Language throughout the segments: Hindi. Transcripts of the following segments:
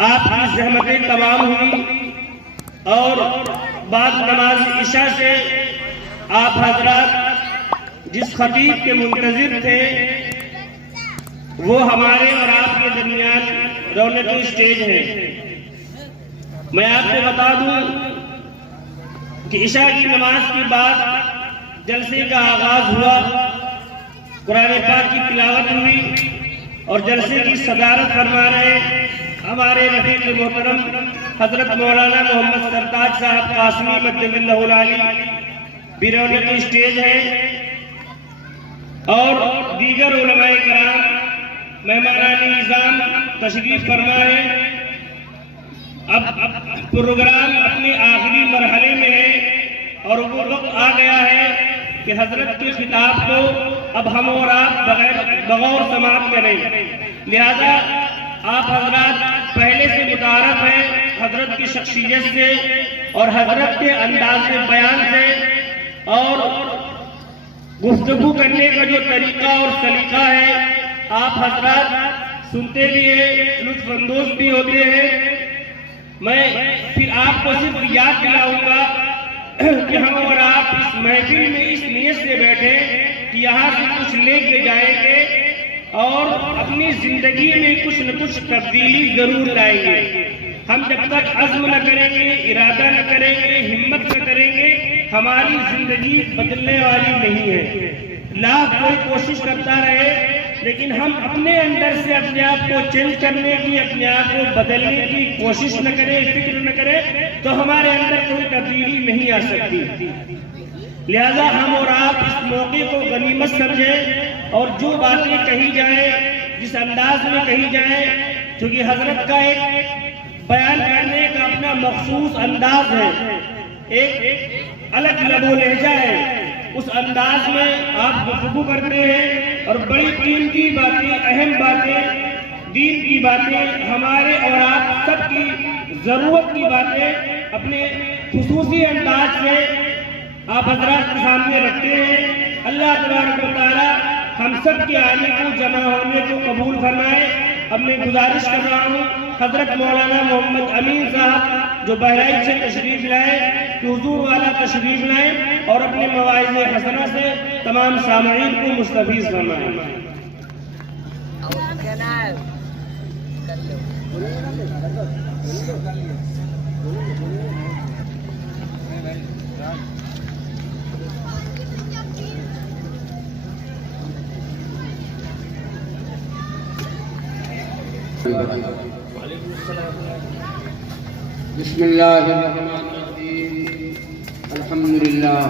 आपकी जहमतें तमाम हुई और बाद नमाज इशा से आप हजरात जिस खतीब के मुंतजिर थे वो हमारे और आपके दरमियान रौनकी स्टेज है। मैं आपको बता दूं कि इशा की नमाज के बाद जलसे का आगाज हुआ, कुरान पाक की तिलावत हुई और जलसे की सदारत फरमा रहे हमारे रफीक मोहतरम हजरत मौलाना मोहम्मद सरताज साहब कासमी मद्दल्लाहुल आली बिरौनकी स्टेज है और दीगर उलमाए कराम मेहमानानी निज़ाम तशरीफ फरमा है। अब प्रोग्राम अपने आखिरी मरहले में है और वो वक्त आ गया है कि हजरत के खिताब को अब हम और आप बगौर समाप्त करें। लिहाजा आप हजरत पहले से मुतारफ हैं हजरत की शख्सियत से और हजरत के अंदाज बयान से और गुफ्तगू करने का जो तरीका और सलीका है, आप हजरत सुनते भी हैं, लुत्फानंदोज भी होते हैं। मैं फिर आपको सिर्फ याद दिलाऊंगा कि हम और आप इस महफिल में इस नियत से बैठे कि यहाँ से कुछ लेके जाएंगे और अपनी जिंदगी में कुछ न कुछ तब्दीली जरूर लाएंगे। हम जब तक अज़्म न करेंगे, इरादा न करेंगे, हिम्मत न करेंगे, हमारी जिंदगी बदलने वाली नहीं है। लाख कोई कोशिश करता रहे लेकिन हम अपने अंदर से अपने आप को चेंज करने की, अपने आप को बदलने की कोशिश न करें, फिक्र न करें, तो हमारे अंदर कोई तब्दीली नहीं आ सकती। लिहाजा हम और आप इस मौके को गनीमत समझें और जो बातें कही जाए, जिस अंदाज में कही जाए, क्योंकि हजरत का एक बयान करने का अपना मखसूस अंदाज है, एक अलग लबो लहजा है, उस अंदाज में आप गुफ्तगू करते हैं और बड़ी कीमती बातें, अहम बातें, दीन की बातें, हमारे और आप सबकी जरूरत की बातें अपने खुसूसी अंदाज से आप हजरात के सामने रखते हैं। अल्लाह तबारक व तआला हम सब के आने को, जमा होने को कबूल फरमाए। अब मैं गुजारिश कर रहा हूँ हजरत मौलाना मोहम्मद अमीन साहब जो बहराइच से तशरीफ लाए कि हुजूर वाला तशरीफ लाए और अपने मवाइज़े हसना से तमाम सामईन को मुस्तफीज़ फरमाए। बिस्मिल्लाहिर्रहमानिर्रहीम। अल्हम्दुलिल्लाह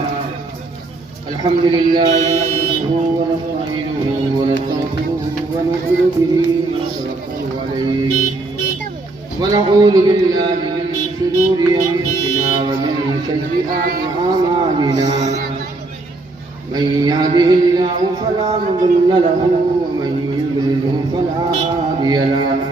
नहमदुहु व नस्तईनुहु व नस्तगफिरुहु व नु'मिनु बिही व नतवक्कलु अलैहि व नऊज़ु बिल्लाहि मिन शुरूरि अंफुसिना व मिन सय्यिआति अमालिना। मन यहदिहिल्लाहु फला मुदिल्ल लहु व मन युद्लिल्हु फला हादिय लहु।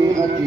100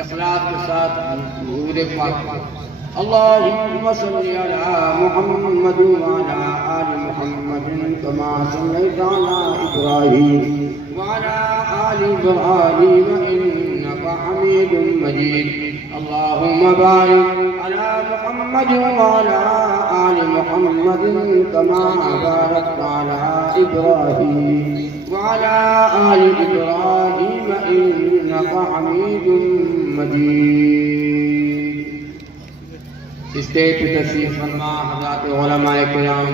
इखलास के साथ दुरूद पाक अल्लाहुम्मा सल्ली अला मुहम्मद व अला आलि मुहम्मद कमा सल्लैता अला इब्राहीम व अला आलि इब्राहीम इन्नका हमीदुम मजीद. अल्लाहुम्मा बारिक अला मुहम्मद व अला आलि मुहम्मद कमा बारकता अला इब्राहीम व अला आलि इब्राहीम इन्नका हमीदुम मजीद. स्टेज पे तशरीफ फरमा हज़रात उलमाए किराम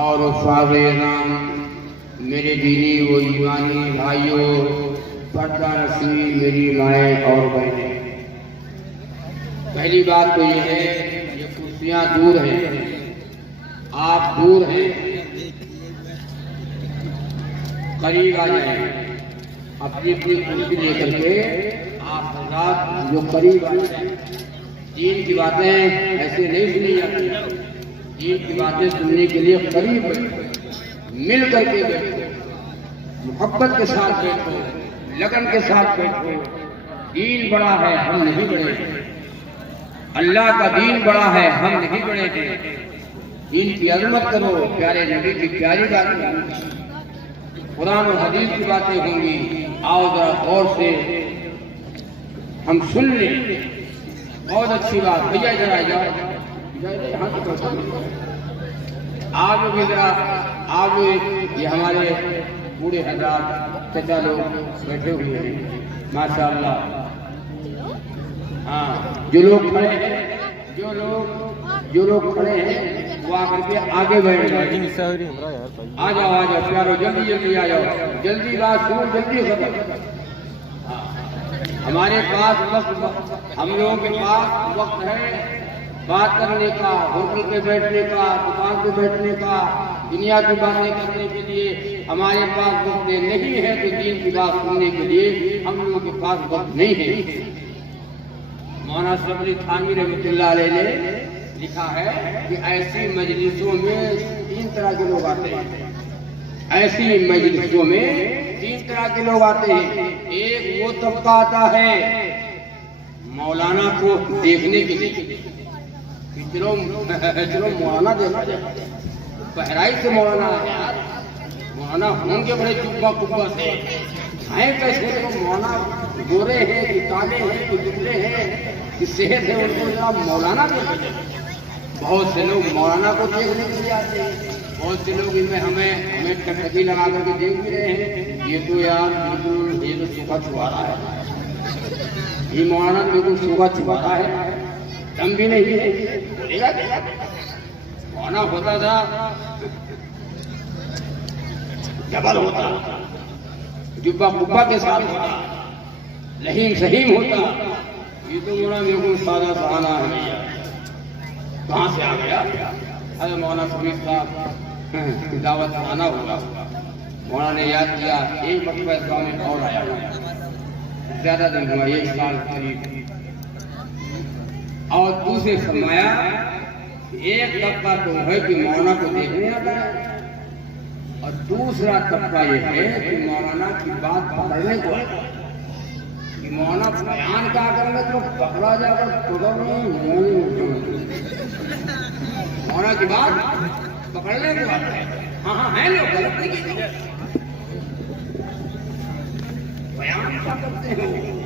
और उस्ताद-ए-इज़ाम, मेरे दीनी व ईमानी भाइयों, पर्दा नसीब मेरी माएँ और बहनें. पहली बात तो ये है, ये कुर्सियाँ दूर हैं, आप दूर हैं, करीब आ जाएं. अपनी अपनी कुर्सी लेकर के आप हज़रात जो करीब आ जाएं. दीन की बातें ऐसे नहीं सुनी जाती. दीन की बातें सुनने के लिए करीब मिल करके बैठो, मोहब्बत के साथ बैठो, लगन के साथ बैठो. दीन बड़ा है, हम नहीं बड़े. अल्लाह का दीन बड़ा है, हम नहीं बड़े थे. दीन की अज़मत करो, प्यारे नबी की प्यारी बातें होंगी, कुरान और हदीस की बातें होंगी. आओ जरा गौर से हम सुन लें. बहुत अच्छी बात. भैया जरा जाओ, आप लोग जरा, आप ये हमारे बूढ़े हज़रात चचा लोग बैठे हुए हैं माशाअल्लाह. हाँ, जो लोग खड़े हैं, जो लोग खड़े हैं वो आकर के आगे बैठ जाए. आ जाओ प्यारो, जल्दी जल्दी आ जाओ. जल्दी बात सुनो, जल्दी खत्म. हमारे पास वक्त, हम लोगों के पास वक्त है बात करने का, होटल पे बैठने का, दुकान पे बैठने का, दुनिया की बातें करने के लिए हमारे पास वक्त नहीं है. तो दीन की बात सुनने के लिए हम लोगों के पास वक्त नहीं है. मौलाना सबरी थानवी रहमतुल्लाह अलैह ने लिखा है कि ऐसी मजलिसों में 3 तरह के लोग आते हैं. ऐसी मजलिसों में 3 तरह के लोग आते हैं. एक वो तबका आता है मौलाना को देखने के लिए, चलो मौलाना देखा, बहराई से मौलाना है यार. मौलाना होंगे बड़े जुब्बा कुब्बा से, हैं कैसे? तो मौलाना गोरे हैं कि काले हैं कि दुबले हैं कि सेहत है, उनको जरा मौलाना देखते. बहुत से लोग मौलाना को देखने के लिए आते हैं. बहुत से लोग इनमें हमें टकटकी लगा करके देख भी रहे हैं. ये तो यार बिल्कुल ये तो सूखा छुपा रहा है. ये मौलाना बिल्कुल सूखा छुपाता है, दम भी नहीं है. बोलेगा क्या? मौलाना होता था जबल होता, जुब्बा कुब्बा के साथ होता, लहीम सहीम होता. ये तो मौलाना बिल्कुल सादा सहाना है. कहाँ से आ गया? अरे मौलाना शबीर साहब दावत आना होगा. मौलाना ने याद किया, एक मरतबा इस गाँव में और आया, ज्यादा दिन हुआ, 1 साल करीब. और दूसरे फरमाया एक तबका तो है कि मौलाना को देखने आता है, और दूसरा तबका ये है कि मौलाना की बात पकड़ने को आता है. कि मौलाना बयान का करेंगे तो पकड़ा जाकर मौलाना की बात पकड़ने को आता है. हाँ है लोग, गलत नहीं की बयान क्या करते हैं.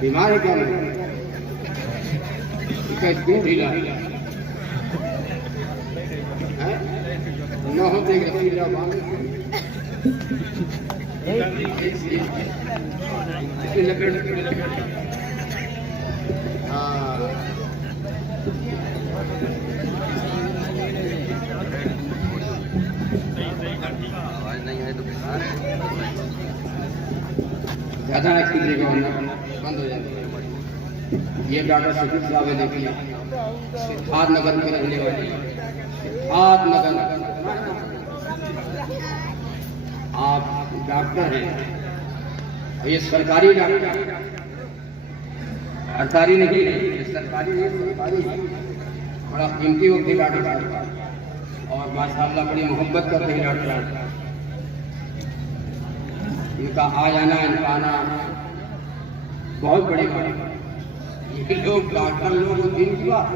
बीमार है क्या? इसका स्क्रीन ढीला है. न हो देख रसीला ज्यादा ना कीजिएगा वरना बंद हो जाएगा। ये डॉक्टर शकील साहब है, देखिए सिद्धार्थ नगर में रहने वाले, सिद्धार्थ नगर। आप डॉक्टर हैं, ये सरकारी डॉक्टर, सरकारी नहीं, सरकारी नहीं, सरकारी बड़ा कीमती वक्त डॉक्टर और माशाअल्लाह बड़ी मोहब्बत करते हैं डॉक्टर। इनका आ जाना, इनका आना बहुत बड़ी बात है। ये लोग डॉक्टर लोग दिन की बात,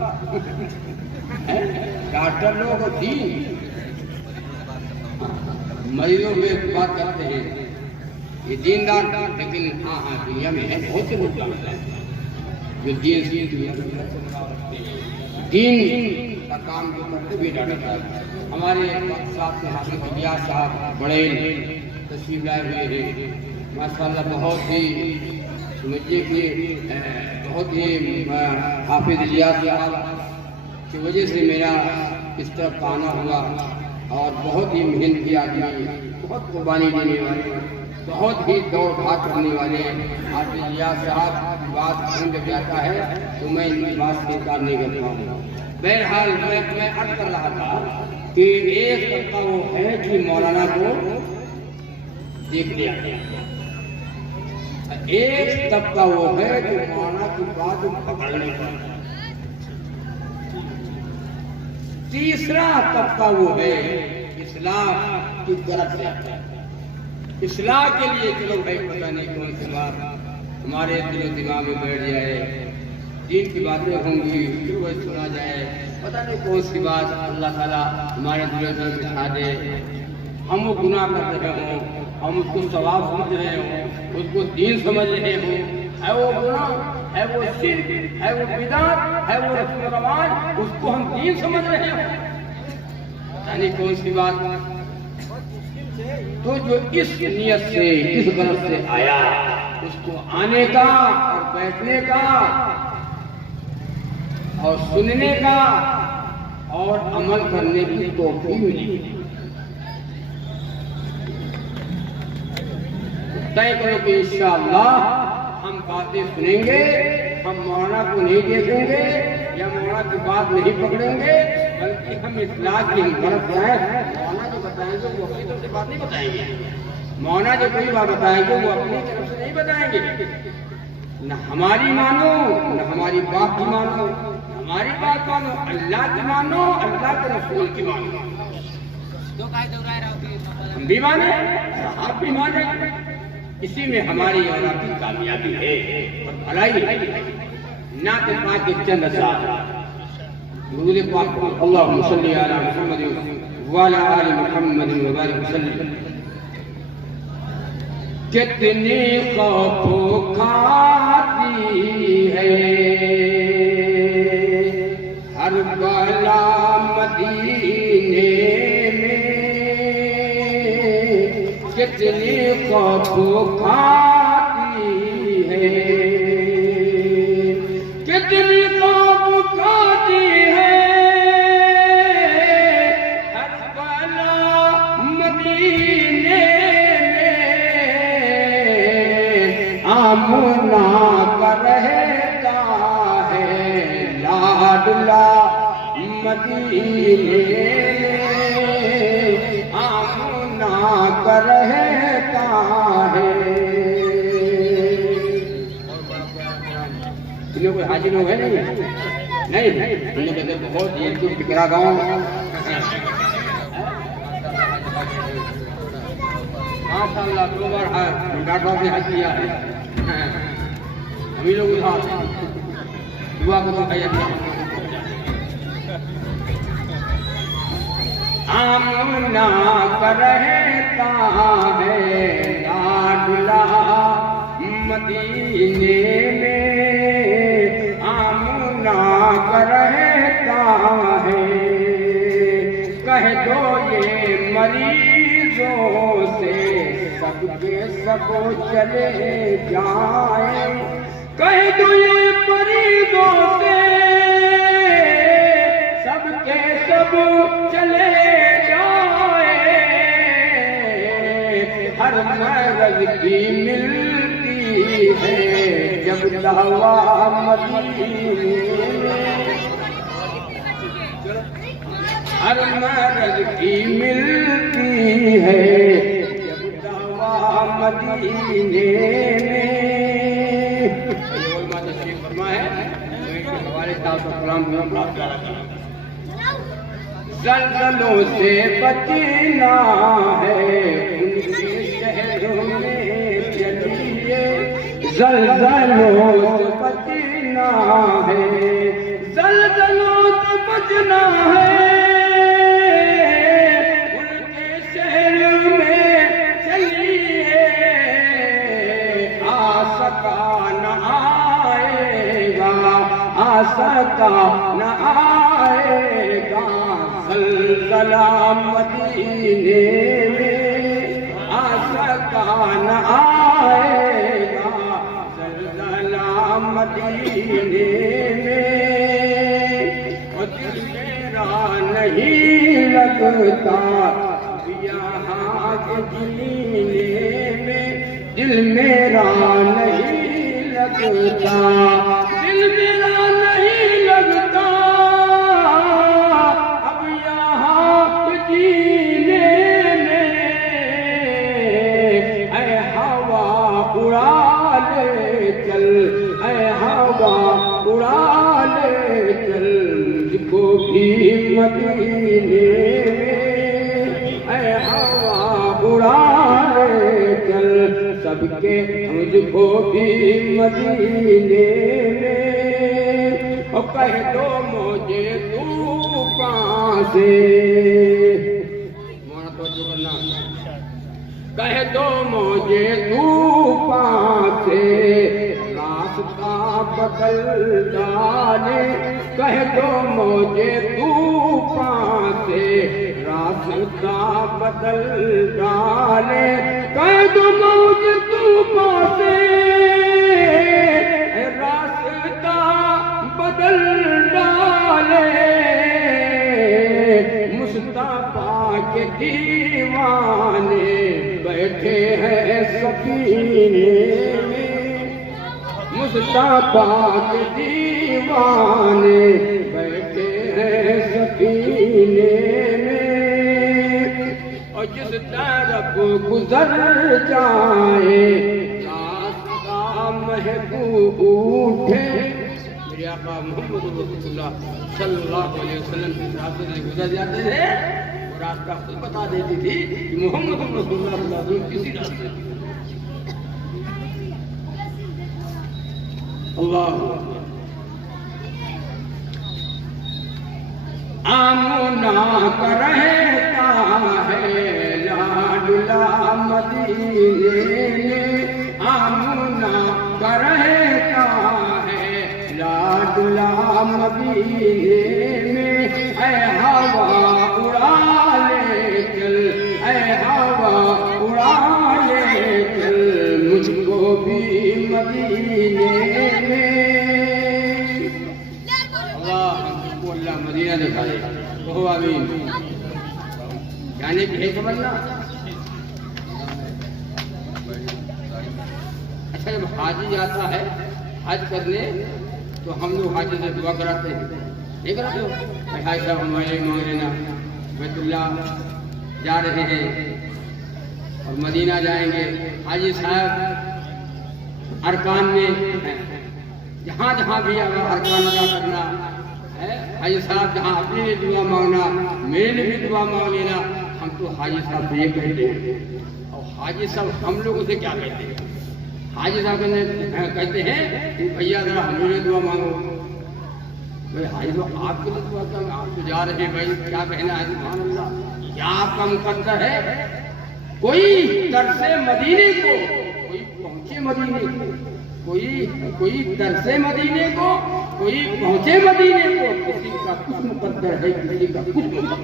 डॉक्टर लोग दिन मरीजों में बात करते हैं, ये दीन डॉक्टर। लेकिन हाँ हाँ दुनिया में है बहुत से लोग डॉक्टर जो दीन का काम जो करते भी डॉक्टर। हमारे साथ में हाफिज इलियास साहब बड़े तशरीफ लाए हुए हैं माशाअल्लाह, बहुत ही समझिए कि बहुत ही हाफिज इलियास साहब की वजह से मेरा इस तरफ आना हुआ और बहुत ही मेहनती आदमी, बहुत कुर्बानी देने वाले, बहुत ही दौड़ भाग करने वाले हाफिज इलियास साहब की बात सुन जब जाता है तो मैं इनकी बात से इनकार नहीं करता हूँ। बहरहाल मैं अर्ज कर रहा था कि एक तबका वो है कि मौलाना को देख लिया, एक तबका वो है कि मौलाना की बात पकड़ने का, तीसरा तबका वो है इस्लाम की तरफ से। इस्लाह के लिए चलो भाई पता नहीं कौन सी बात हमारे दिलो दिमाग में बैठ जाए, दीन की बातें होंगी फिर वही सुना जाए, पता नहीं कौन सी बात अल्लाह ताला हमारे दिलों में बिठा दे। हम वो गुनाह कर रहे हों, हम उसको सवाब समझ रहे हों, उसको दीन समझ रहे हों, है वो गुनाह, है वो शिर्क, है वो बिदअत, है वो रस्म रवाज, उसको हम दीन समझ रहे हों, यानी कौन सी बात। तो जो इस नियत से, इस गरज से आया, उसको आने का और बैठने का और सुनने का और अमल करने की तौफीक मिली। तय करो कि इंशाअल्लाह हम बातें सुनेंगे, हम मौलाना को नहीं देखेंगे या मौलाना की बात नहीं पकड़ेंगे, बल्कि हम इस्लाह की हम तरफ जाए। मौलाना जो बताएंगे वो अपनी तरफ से बात नहीं बताएंगे, मौलाना जो कोई बात बताएंगे वो अपनी तरफ से नहीं बताएंगे। न हमारी मानो, न हमारी बात की मानो, हमारी बात मानो, अल्लाह की मानो, अल्लाह के रसूल की मानो। हम भी माने, आप भी माने, इसी में हमारी और आपकी कामयाबी है और भलाई है। नात पाक के चंद अशार दुरूद पाक अल्लाहुम्मा सल्ली अला मुहम्मद व अला आलि मुहम्मद व बारिक वसल्लम। कितनी खौफ खाती है हर बला मदीने में, कितनी खौफ खाती है, कितनी खौफ खाती है हर बला मदीने में। आमना का रहता है लाडला मदीने में, आमना का रहता है। इन्हें कोई हाजिर हो गए नहीं इन्हें कहते बहुत ये तो बिगड़ा गाँव माशाअल्लाह। 2 बार डॉक्टर ने हज किया है, अभी लोग दुआ को तो आमना का रहता है लाडला मदीने में, आमना का रहता है। कह दो ये मरीजों से सबके सब चले जाए, कह दो ये मरीजों से सबके सब चले जाए, हर मर्द की मिलती है जब दवा मदीने में, हर मर्द की मिलती है जब दवा मदीने में। हमारे साथ कलाम ज़ल्ज़लों से बचना है उनके शहरों में चलिए, ज़ल्ज़लों से बचना है, ज़ल्ज़लों से बचना है उनके शहर में चलिए, आ सका न आएगा, आ सका न आएगा ज़ल्ज़ला मदीने में, आ सका न आएगा ज़ल्ज़ला मदीने में। और दिल मेरा नहीं लगता यहाँ के जीने में, दिल मेरा नहीं लगता, दिल मेरा नहीं लगता अब यहाँ के जीने में। ऐ हवा उड़ा ले चल, ऐ हवा उड़ा ले चल मुझको भी मदीने में, ऐ हवा उड़ा ले चल सबके मुझको भी मदीने में। और कह दो मुझे तूफान से, कह दो मुझे तूफान से रास्ता बदल डाले, कह दो मुझे तूफान से रास्ता बदल डाले, कह दो मुझे तूफान से रास्ता बदल डाले, मुस्तफा के दीवाने बैठे हैं सफीने में, मुस्तफा के दीवाने बैठे हैं सफीने में। और जिस तरफ गुजर जाए रास्ता महबूब उठे, मेरे आका मोहम्मद रसूलुल्लाह सल्लल्लाहु अलैहि वसल्लम के रास्ते से गुजर जाते थे, रास्ता खुद बता देती थी कि मोहम्मद रसूलुल्लाह सल्लल्लाहु अलैहि वसल्लम किसी रास्ते। अल्लाह आमुना का रहता है लाडला मदीने में, आमुना का रहता है लाडला मदीने में। ऐ हवा उड़ा ले चल, ऐ हवा उड़ा ले चल मुझको भी मदीने में। अल्लाह मदीना दिखा दे, कहो आमीन। जाने की है तमन्ना। अच्छा जब हाजी जाता है हज करने तो हम लोग हाजी से दुआ कराते हैं, नहीं कराते हो? भाई साहब हमारे मांग लेना, बैतुल्लाह जा रहे हैं और मदीना जाएंगे, हाजी साहब अरकान में जहाँ जहाँ भी अरकान का करना है, हाजी साहब जहाँ अपने लिए दुआ मांगना, मेरे लिए भी दुआ मांग लेना। हम तो हाजी साहब ये कहते हैं, और हाजी साहब हम लोगों से क्या कहते हैं? हाजी साहब कहते हैं कि भैया जरा हमें लिए दुआ मांगो। भाई हाजी साहब आपके लिए दुआ क्या, आप तो जा रहे हैं भाई, क्या कहना है? सुभान अल्लाह, क्या कम करता है? कोई तरसे मदीने को, कोई पहुंचे मदीने को, कोई तरसे मदीने को, कोई पहुंचे मदीने को। किसी का कुछ मुकद्दर है, किसी का कुछ मुकद्दर।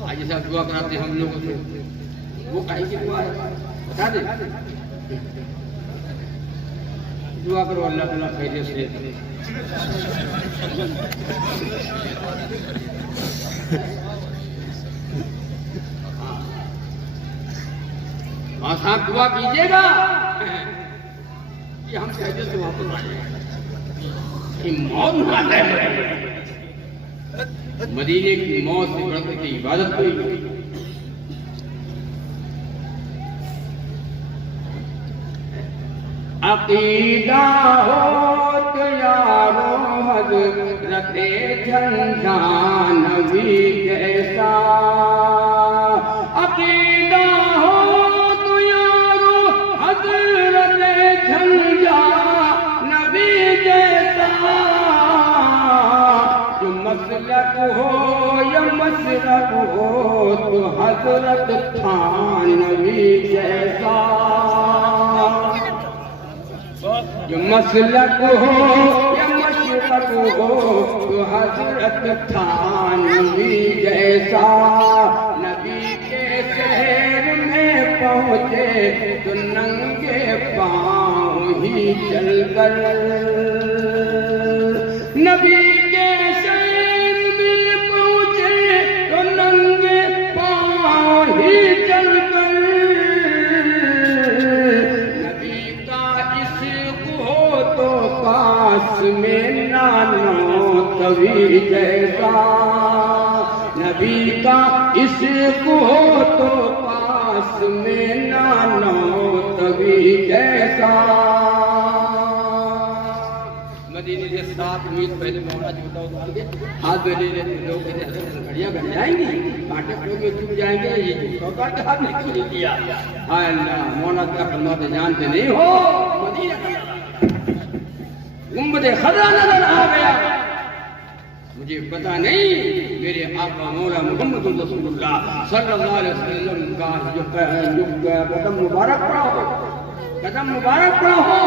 आज जैसा दुआ कराते हम लोगों से, वो काहे की दुआ है बता दे। दुआ करो अल्लाह ताला खैरियत से। हाँ साहब दुआ कीजिएगा कि हम खैरियत से वापस आ जाए, कि मौत ना आए। मदीने की मौत से बढ़कर की इबादत हुई। अकीदा हो तो यारो हज़रत झंझा नबी जैसा, अकीदा हो तो यारो हज़रत झंझा नबी जैसा, जो मसलक हो या मसरक हो तो हज़रत थानवी जैसा, जो मसलक हो या मशरक हो तो हजरत थानवी जैसा। नबी के शहर में पहुँचे तो नंगे पाँव ही चलकर, नबी के शहर में पहुँचे तो नंगे पाँव ही चलकर, पास में नानो तभी जैसा, नबी का इश्क हो तो पास में नानो तभी जैसा। मदीने से 7 मील पहले मोहम्मद जूता उतार के हाथ में ले लेते लोग, घड़ियां बन जाएंगी, कांटे को में चुप जाएंगे, ये जूता काट के हाथ में क्यों नहीं दिया। अल्लाह मौला का फरमाते जानते नहीं हो, मदीना गुंबद खज़रा नजर आ गया, मुझे पता नहीं मेरे आका मौला मोहम्मद रसूलुल्लाह सल्लल्लाहु अलैहि वसल्लम का जो कदम मुबारक पड़ा हो, कदम मुबारक पड़ा हो,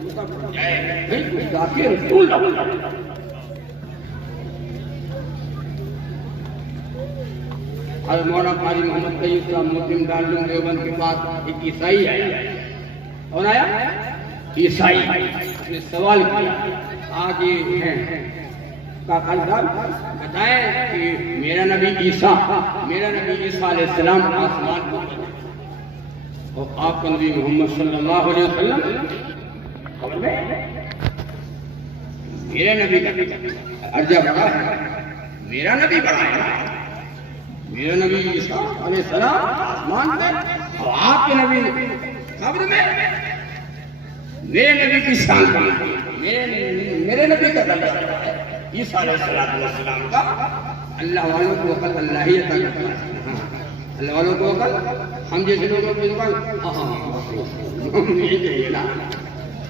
जूता पड़ जाए नहीं कुछ जाके रसूल मौला काजी मोहम्मद तैयब साहब मुस्लिम दारुल देवबंद के पास एक ईसाई आया। और आया ईसाई ने सवाल किया, आगे हैं काकाल साहब बताएं कि मेरा नबी ईसा अलैहिस्सलाम आसमान पर और आपका नबी मोहम्मद सल्लल्लाहु अलैहि वसल्लम खबर में, मेरे नबी का अर्जा बड़ा है, मेरा नबी बड़ा है, मेरा नबी ईसा अलैहिस्सलाम आसमान पर और आपके नबी खबर में, मेरे नबी की शान का, मेरे नबी का दर्जा ईसा अलैहिस्सलाम का। अल्लाह वालों को अकल अल्लाह ही अता करता है, अल्लाह वालों को अकल, हम जैसे लोगों को अकल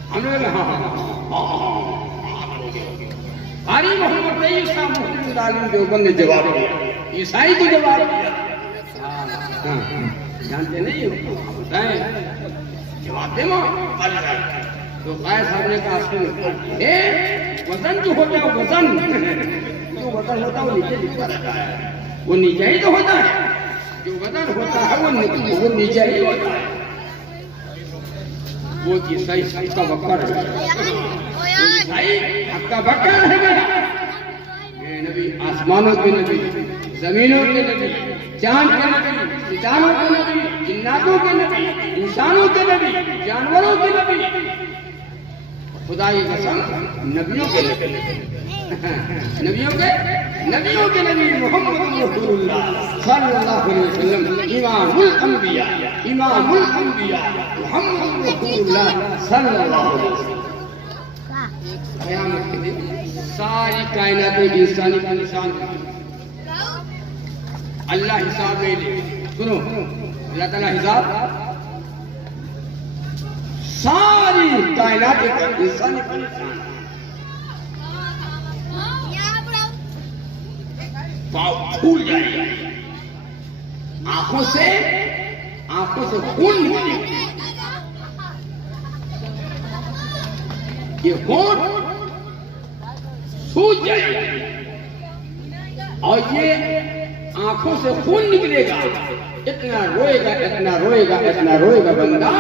हम लोग कारी मोहम्मद तैयब साहब मुस्लिम दारुल देवबंद ने जवाब दिया, ईसाई को जवाब दिया। जानते नहीं हो बताएं जवाब दे तो कायर साहब ने कहा वजन जो होता है वजन जो वजन होता है वो नीचे लिखा रहता है, वो नीचे ही तो होता है, जो वजन होता है वो नीचे ही होता है। वो ईसाई का बकर है, ईसाई आपका बकर रहेगा। मेरे नबी आसमानों के नबी, जमीनों के नबी, चांद के नबी, सितारों के नबी, जिन्नातों के नबी, इंसानों के नबी, जानवरों के नबी, खुदा की कसम नबियों के नबी, नबियों के नबी मोहम्मद रसूलुल्लाह सल्लल्लाहु अलैहि वसल्लम इमामुल अंबिया मोहम्मद रसूलुल्लाह सल्लल्लाहु अलैहि वसल्लम। क़यामत के दिन सारी कायनात इंसानी का निशान, अल्लाह हिसाब नहीं ले, सुनो अल्लाह ताला हिसाब सारी कायनात इंसानी का निशान, पाँव फूल जाएगा, आंखों से खून निकलेगा, ये होंठ सूज जाएगा और ये आंखों से खून निकलेगा, इतना रोएगा, इतना रोएगा, इतना रोएगा बंदा,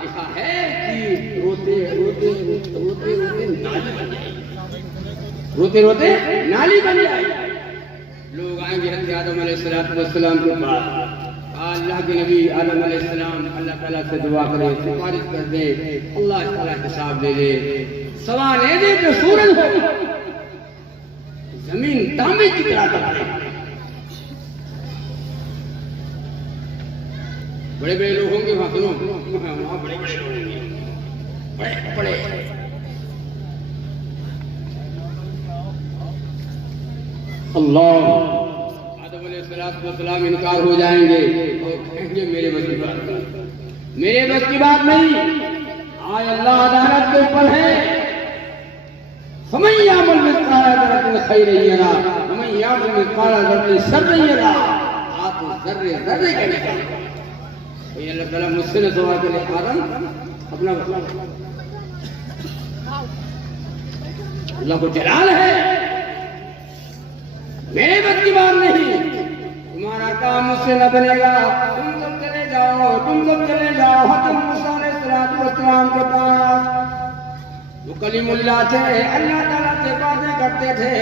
लिखा है कि रोते रोते रोते रोते नाली बन जाएगी, रोते रोते नाली बन जाएगी। लोग आएंगे हज़रत आदम अलैहिस्सलाम के पास, अल्लाह के नबी आदम अलैहिस्सलाम अल्लाह ताला से दुआ करे, सिफारिश कर दे, अल्लाह ताला हिसाब दे दे, सवाल दे तो सूरज हो, जमीन तांबे की तरह कर दे। बड़े बड़े लोग होंगे वहां, सुनो वहां बड़े बड़े लोग होंगे, बड़े बड़े अल्लाह आदम अलैहिस्सलाम इनकार हो जाएंगे और कहेंगे मेरे बस की बात नहीं, मेरे बस की बात नहीं, आज अल्लाह अदालत के ऊपर है। समय्यामल मिस्काल ज़र्रतिन खैरन यरा, समय्यामल मिस्काल ज़र्रतिन शर्रन यरा, आप जर्रे जर्रे के निकाल। ये अल्लाह ताला मुझसे न सवाल करे, आदम अपना अल्लाह को जलाल है, मेरे बस की बात नहीं, तुम्हारा काम मुझसे न बनेगा, तुम सब चले जाओ, तुम सब चले जाओ हज़रत मूसा अलैहिस्सलाम के पास। वो कलीमुल्लाह थे, अल्लाह ताला से बातें करते थे,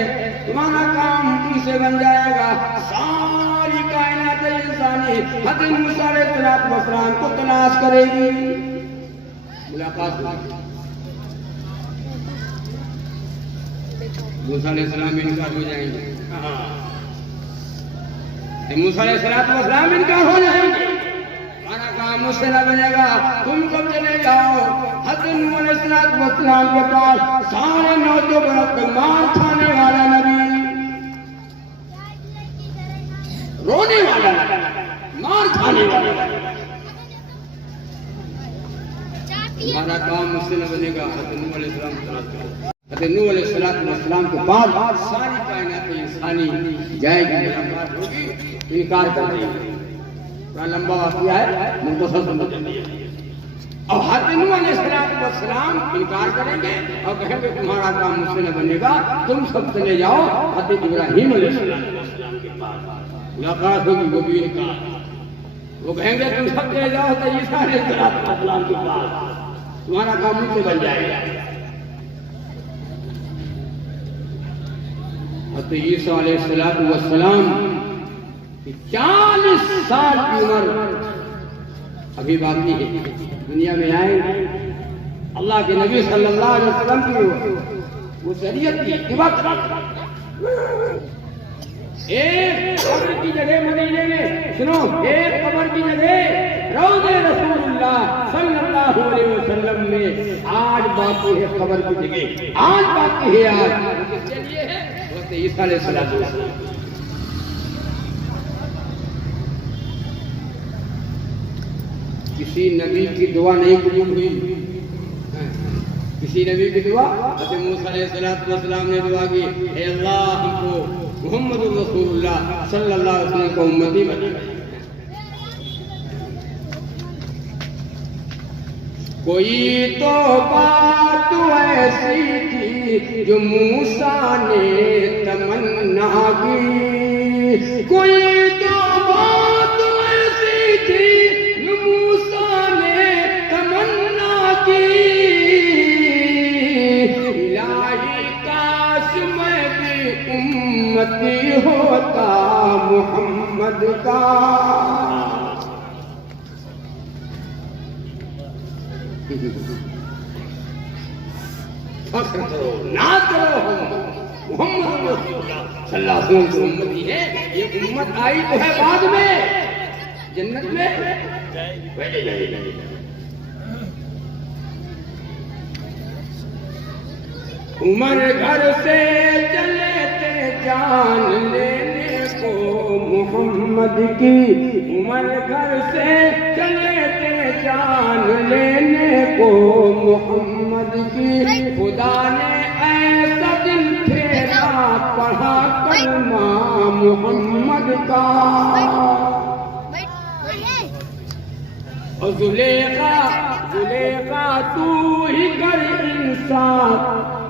तुम्हारा काम तुमसे बन जाएगा, सारी कायनात इंसानी हज़रत मूसा अलैहिस्सलाम को तलाश करेगी। मुलाकात हुई, मूसा अलैहिस्सलाम इनकार हो जाएंगे, मूसा अलैहिस्सलाम इनकार हो जाएंगे, हमारा काम मुझसे न बनेगा, तुम कब चले जाओ हज़रत नूह अलैहिस्सलाम के पास, सारे 9 बरस तक मार खाने वाला नबी, रोने वाला, मार खाने वाला, हमारा काम मुझसे न बनेगा, हज़रत नूह अलैहिस्सलाम के बाद सारी कायनात इंसानी जाएगी, मुलाकात होगी, इनकार कर देगी। बड़ा लंबा वाक़या है, मुख्तसर समझ लीजिए। और हज़रत नूह अलैहिस्सलाम इनकार करेंगे और कहेंगे तुम्हारा काम मुझसे न बनेगा, तुम सब चले जाओ हज़रत इब्राहीम अलैहिस्सलाम के पास, मुलाकात होगी, वो भी इनकार, वो कहेंगे तुम सब चले जाओ तो ईसा अलैहिस्सलाम के पास, तुम्हारा काम मुझसे बन जाएगा। हज़रत ईसा अलैहिस्सलाम 40 साल की उम्र अभी बाकी है, दुनिया में आए, अल्लाह के नबी सल्लल्लाहु अलैहि वसल्लम की वो शरीयत की इत्तिबा, एक कब्र की जगह मदीने में, सुनो, एक कब्र की जगह रौज़े रसूलुल्लाह सल्लल्लाहु अलैहि वसल्लम में आज बाकी है, कब्र की जगह आज बाकी है, आज किसके लिए है? हज़रत ईसा अलैहिस्सलाम। किसी नबी की दुआ नहीं कबूल हुई, किसी नबी की दुआ, हज़रत मूसा अलैहिस्सलाम ने दुआ की, हे अल्लाह हमको मुहम्मद रसूलुल्लाह सल्लल्लाहु अलैहि वसल्लम को उम्मती बना। कोई तो बात ऐसी थी जो मूसा ने तमन्ना की, कोई तो बात ऐसी थी जो मूसा ने तमन्ना की, इलाही काश मैं भी उम्मती होता मोहम्मद का। फख्र करो, नाज़ करो, मोहम्मद रसूलुल्लाह सल्लल्लाहु अलैहि वसल्लम की उम्मती है। ये उम्मत आई तो है बाद में, जन्नत में पहले जाएगी। उमर घर से चले थे जान लेने को मोहम्मद की, उमर घर से चले थे जान लेने को मोहम्मद की, खुदा ने ऐसा दिल फेरा पढ़ा कलमा मोहम्मद का। और जुलेखा जुलेखा तू ही कर इंसाफ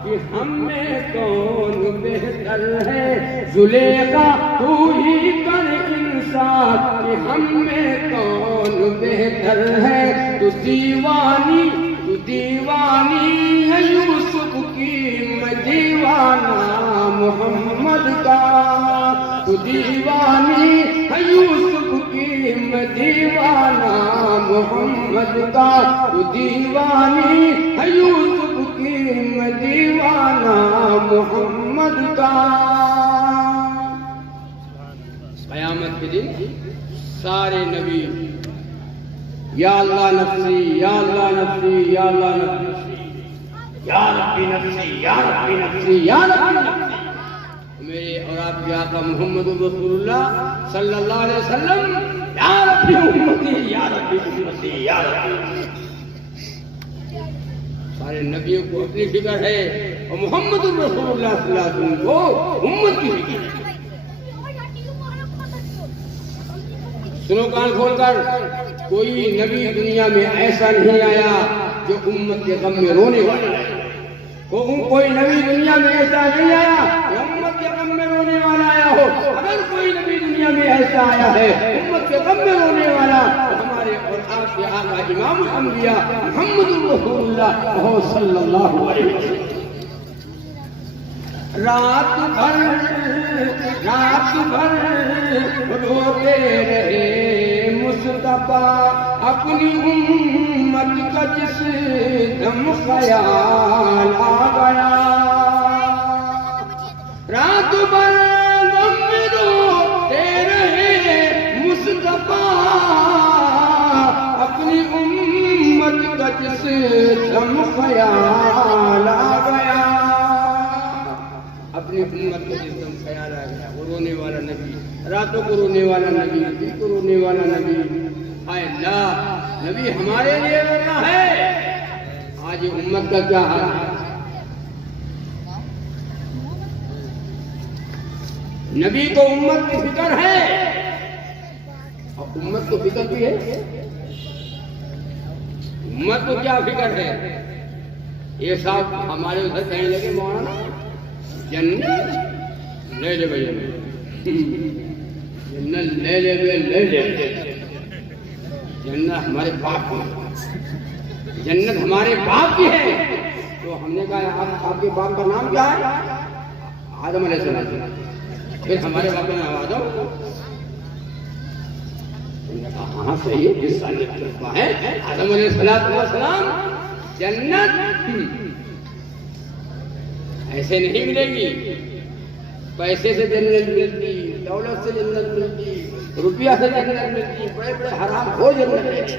कि हमें कौन बेहतर है, जुलेखा तू ही कर साथ कि हम में कौन बेहतर है। तू दीवानी है यूसुफ की, मैं दीवाना मोहम्मद का। तू दीवानी है यूसुफ की, मैं दीवाना मोहम्मद का। तू दीवानी है यूसुफ की, मैं दीवाना मोहम्मद का। क़यामत के दिन सारे नबी या अल्लाह नफ्सी, या अल्लाह नफ्सी, या अल्लाह नफ्सी, या रब्बी नफ्सी, या रब्बी नफ्सी, या रब्बी नफ्सी। मेरे और आपके आका मोहम्मद रसूलुल्लाह सल्लल्लाहु अलैहि वसल्लम, या रब्बी उम्मती, या रब्बी उम्मती, या रब्बी। सारे नबियों को अपनी फिक्र है और मोहम्मद रसूलुल्लाह सल्लल्लाहु अलैहि वसल्लम को उम्मत की फिक्र है। सुनो कान खोलकर, कोई नबी दुनिया में ऐसा नहीं आया जो उम्मत के गम में रोने वाला है। कोई नबी दुनिया में ऐसा नहीं आया जो उम्मत के गम में रोने वाला आया हो। अगर कोई नबी दुनिया में ऐसा आया है उम्मत के गम में रोने वाला, तो हमारे और आपके आका इमामुल अंबिया मुहम्मदुर रसूलुल्लाह सल्लल्लाहु अलैहि वसल्लम। रात भर रोते रहे मुस्तफा, अपनी उम्मत का जिस दम ख्याल आ गया। रात भर गम में रोते रहे मुस्तफा, अपनी उम्मत का जिस दम ख्याल आ गया। अपनी उम्मत को जिस दम ख्याल आ गया, वो रोने वाला नबी, रातों को रोने वाला नबी, दिन को रोने वाला नबी। हाय अल्लाह, नबी हमारे लिए रोना है। आज ये उम्मत का क्या हाल है? नबी को उम्मत की फिक्र है और उम्मत को फिक्र भी है। उम्मत को क्या फिक्र है? ये साहब हमारे उधर कहीं लगे मौलाना जन्नत ले ले भैया, जन्नत ले ले, जन्नत हमारे बाप की, जन्नत हमारे बाप की है। तो हमने कहा आपके बाप का नाम क्या है? आदम अलैहिस्सलाम। फिर हमारे बाप का नाम आदम। हाँ सही है, जिस साल है आदम अलैहिस्सलाम। जन्नत ऐसे नहीं मिलेगी। पैसे से जन्नत मिलती, दौलत से जन्नत मिलती, रुपया से जन्नत मिलती, बड़े बड़े हराम हो जन्नत मिलती।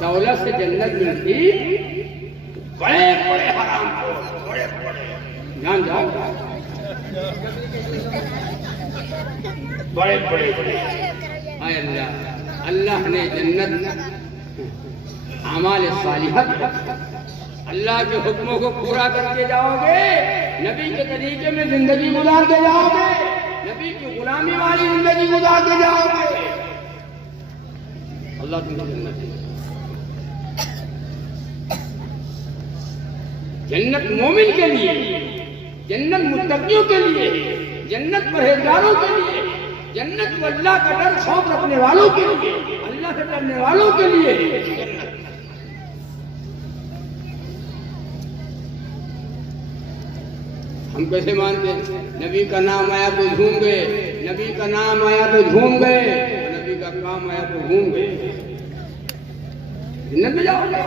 दौलत से जन्नत मिलती, बड़े बड़े हराम हो, बड़े बड़े जान जाओ, बड़े बड़े। अल्लाह अल्लाह ने जन्नत आमाल सालिहत, अल्लाह के हुक्मों को पूरा करके जाओगे, नबी के तरीके में जिंदगी गुजार के जाओगे, नबी की गुलामी वाली जिंदगी गुजार के जाओगे, अल्लाह तुमको जन्नत देगा। जन्नत मोमिन के लिए, जन्नत मुत्तकियों के लिए, जन्नत परहेजगारों के लिए, जन्नत अल्लाह का डर खौफ रखने वालों के लिए, अल्लाह से डरने वालों के लिए। हम कैसे मानते हैं? नबी का नाम आया तो झूम गए, नबी का नाम आया तो झूम गए, नबी का काम आया तो घूम गए। जन्नत में जाओगे,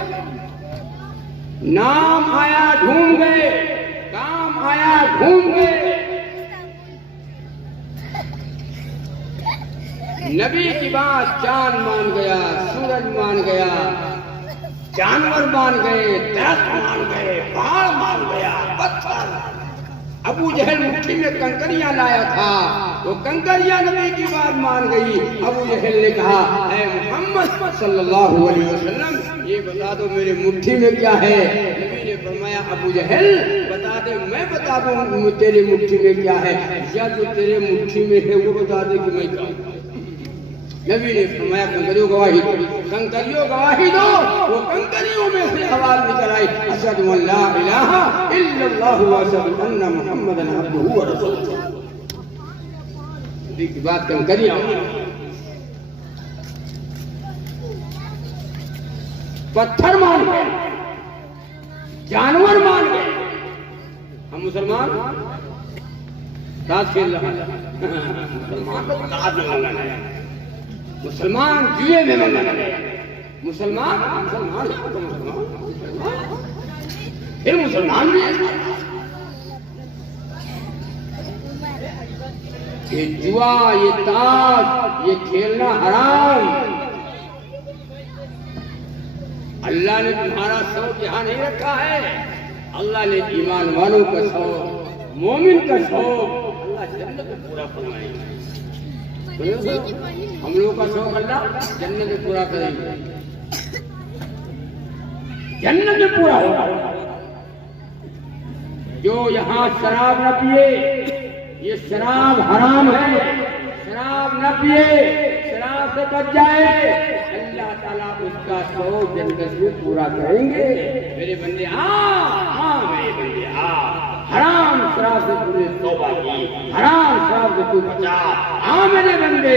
नाम आया झूम गए, काम आया घूम गए। नबी की बात चांद मान गया, सूरज मान गया, जानवर मान गए, दरख्त मान गए, पहाड़ मान गया, पत्थर। अबू जहल मुट्ठी में कंकरियां लाया था, वो कंकरियां नबी की बात मान गई। अबू जहल ने कहा, ऐ मोहम्मद सल्लल्लाहु अलैहि वसल्लम, ये बता दो मेरे मुट्ठी में क्या है। नबी ने फरमाया, अबू जहल बता दे, मैं बता दूं तेरे मुट्ठी में क्या है, या जो तेरे मुट्ठी में है वो बता दे कि मैं क्या। नबी ने फरमाया कंकरियों गवाही दो, कंकरियों गवाही दो। वो कंकरियों में से आवाज निकल आई, अशहदु अल्ला इलाहा इल्लल्लाहु व अशहदु अन्ना मुहम्मदन अब्दुहु व रसूलुहु। की बात कंकरियां पत्थर मान गए, जानवर मान गए, हम मुसलमान ताश खेल रहा है, मुसलमान तो ताश में मंगन है, मुसलमान जुए में मंगन है, मुसलमान मुसलमान फिर मुसलमान भी है। ये जुआ, ये ताश, ये खेलना हराम। अल्लाह ने तुम्हारा शौक यहाँ नहीं रखा है, अल्लाह ने ईमान वालों का शौक, मोमिन का शौक अल्लाह जन्नत में पूरा फरमाएगा। हम लोगों का शौक अल्लाह जन्नत में पूरा करेंगे, जन्नत में पूरा होगा। जो यहाँ शराब न पिए, ये शराब हराम है, शराब न पिए, शराब से बच जाए, अल्लाह ताला उसका शौक जन्नत में पूरा करेंगे। मेरे बंदे हाँ मेरे बंदे हराम शराब से तूने तौबा की, हराम शराब से तू बचा। हाँ मेरे बंदे,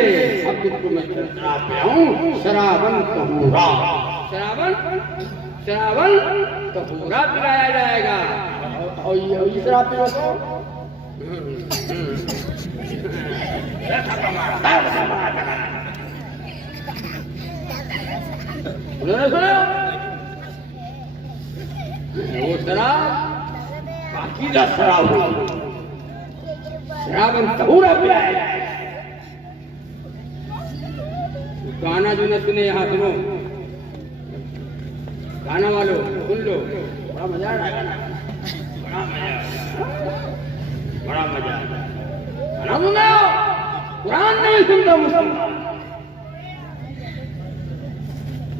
अब तुझको मैं शराब पे आऊं, शराबन तहूरा, शराबन तहूरा पिलाया जाएगा। और ये शराब पी लो वो शराब पाकीज़ा शराब हो, शराबन तहूरा पिलाया जाएगा। गाना जो न सुने यहाँ सुनो, गाना वालों सुन लो, बड़ा मजा आ रहा है, बड़ा मजा गाना सुनो, कुरान नहीं सुनता मुसलमान,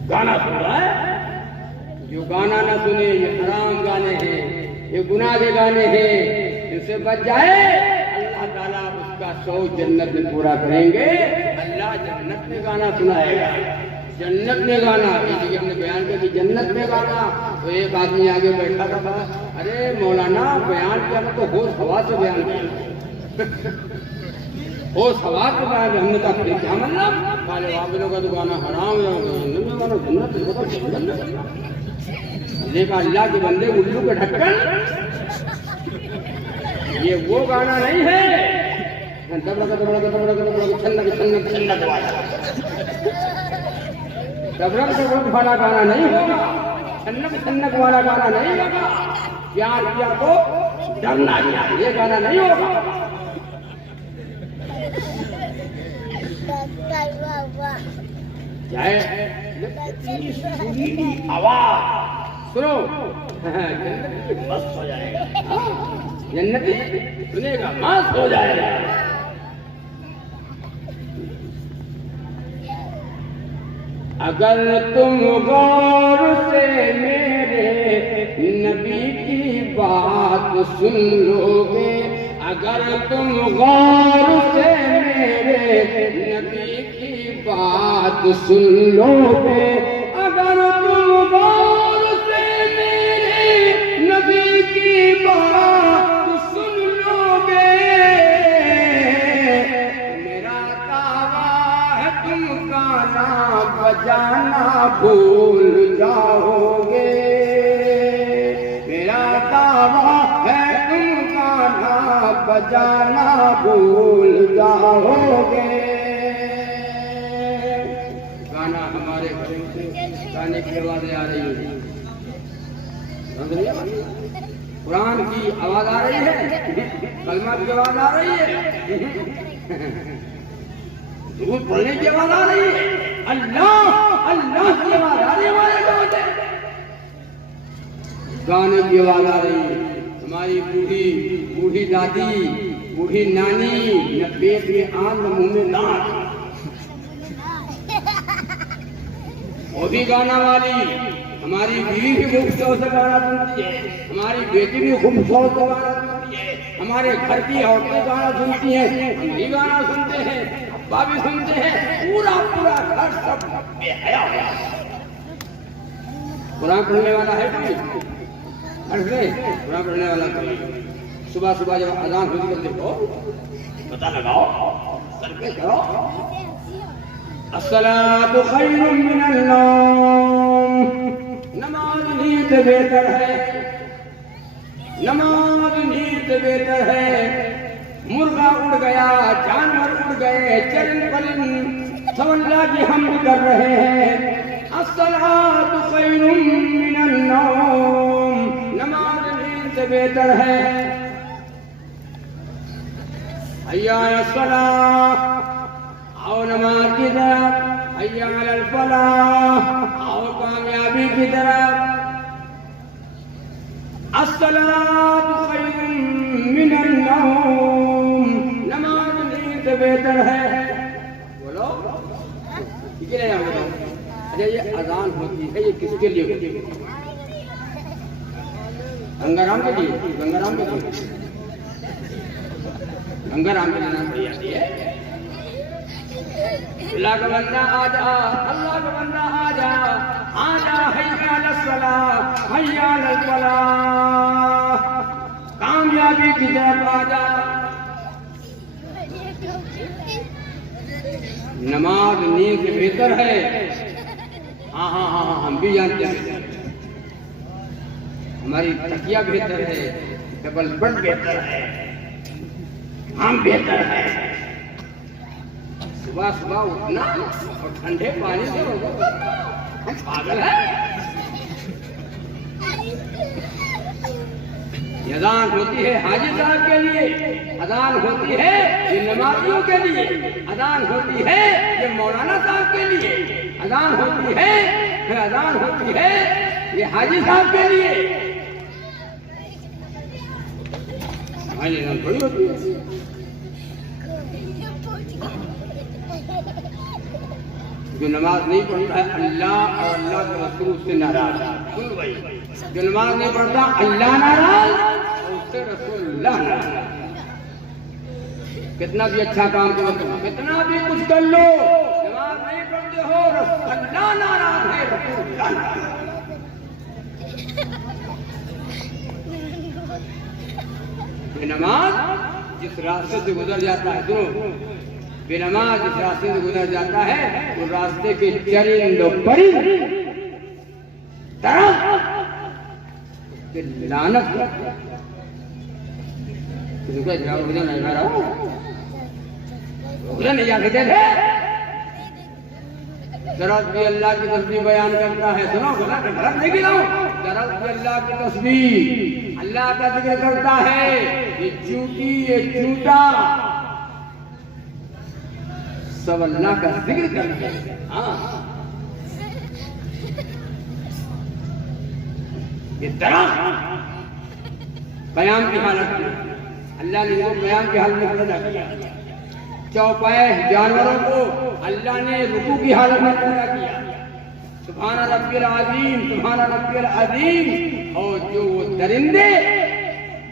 गाना सुन रहा है। जो गाना ना सुने, ये हराम गाने हैं, ये गुनाह के गाने हैं, इससे बच जाए, अल्लाह ताला उसका शौक जन्नत में पूरा करेंगे। अल्लाह जन्नत में गाना सुनाएगा, जन्नत में गाना। किसी के हमने बयान किया कि जन्नत में गाना, तो एक आदमी आगे बैठा था, अरे मौलाना बयान किया तो होश हवा से बयान किया, होश हवा के बयान। हमने कहा क्या मतलब, काले वाबिलों का तो गाना हराम है, जन्नत में गाना, जन्नत देखा अल्लाह के बंदे उल्लू के ढक्कन, ये वो गाना नहीं है, डबरक वाला गाना नहीं होगा, छन्नक वाला गाना नहीं होगा। प्यार किया तो डरना नहीं, ये गाना नहीं होगा। आवाज सुनो, मस्त हो जाएगा, जन्नत सुनेगा मस्त हो जाएगा। अगर तुम गौर से मेरे नबी की बात सुन लोगे, अगर तुम गौर से मेरे नबी की बात सुन लोगे, अगर तुम गौर से मेरे नबी की बात सुन लोगे, मेरा दावा है तुम गाना बजाना भूल जाओगे, मेरा दावा है तुम गाना बजाना भूल जाओगे। गाना हमारे घरों से गाने की आवाजें आ रही है, कुरान की आवाज आ रही है, कलमा की आवाज आ रही है, दूध पढ़ने की आवाज आ रही है, अल्लाह अल्लाह की आवाज आ रही है हमारे घरों से, गाने की आवाज आ रही है। हमारी बूढ़ी दादी, बूढ़ी नानी, न पेट में आन न मुंह में दांत, वो भी गाना वाली। हमारी बीवी भी खूब शौक से गाना सुनती है, हमारी बेटी भी खूब शौक से गाना सुनती है, हमारे घर की औरतें गाना सुनती हैं, हम भी गाना सुनते हैं। बाबी सुनते हैं पूरा पूरा घर सब बेहया हो गया। कुरान पढ़ने वाला है कोई? कुरान पढ़ने वाला कोई? सुबह सुबह जब अजान होती है देखो, पता लगाओ, सर पे करो, अस्सलातु खैरुम मिनन नौम, नमाज नींद बेहतर है, नमाज नींद बेहतर है। मुर्गा उड़ गया, जानवर उड़ गए, चरिंद परिंद सब अल्लाह की हमद कर रहे हैं। अस्सलातु खैरुम मिनन नौम, नमाज नींद बेहतर है। हय्या अलस सलाह, आओ नमाज की तरफ, हय्या अलल फलाह, आओ कामयाबी की तरफ। अस्सलातु खैरुम मिनन नौम, नमाज नींद बेहतर है। बोलो ठीक है ना? बोलो। अच्छा, ये अजान होती है, ये किसके लिए होती है? गंगाराम के लिए, गंगाराम के लिए, गंगाराम के लिए नाम पड़ी जाती है। अल्लाह का बंदा आजा, अल्लाह का बंदा आजा, आजा हय्या अलस सलाह, हय्या अलल फलाह, कामयाबी की तरफ आजा। नमाज नींद से बेहतर है। हाँ हाँ हाँ हाँ, हम भी जानते हैं। हमारी तकिया बेहतर है, डबल बेड बेहतर है, हम बेहतर है। सुबह सुबह उठना और ठंडे पानी से पागल है। अजान होती है हाजी साहब के लिए, अजान होती है ये नमाजियों के लिए, अजान होती है ये मौलाना साहब के लिए, अजान होती है, अजान होती है ये हाजी साहब के लिए। हमारी अजान थोड़ी होती है। जो नमाज नहीं पढ़ता है अल्लाह और अल्लाह के रसूल से नाराज। सुन भाई, जो नमाज नहीं पढ़ता अल्लाह नाराज और उससे रसूलुल्लाह नाराज। कितना भी अच्छा काम करो, कितना भी कुछ कर लो, नमाज नहीं पढ़ते हो, अल्लाह नाराज है, रसूलुल्लाह नाराज। नमाज जिस रास्ते से गुजर जाता है, सुनो, बेनमाज जिस रास्ते से गुजर जाता है, वो रास्ते के चरिंद परिंद तरफ लानत नहीं जाते थे। दरअसल भी अल्लाह की तस्बीह बयान करता है। सुनो, गलत नहीं गिनाओ। दरअसल भी अल्लाह की तस्बीह, अल्लाह का जिक्र करता है। ये चूटी, ये चूटा, सब अल्लाह का जिक्र करते हैं। हाँ, ये दरख्त कयाम की हालत में अल्लाह ने इनको कयाम की हालत में पैदा किया। चौपाए जानवरों को अल्लाह ने रुकू की हालत में पैदा किया। सुभान रब्बिल अज़ीम, सुभान रब्बिल अज़ीम। और जो वो दरिंदे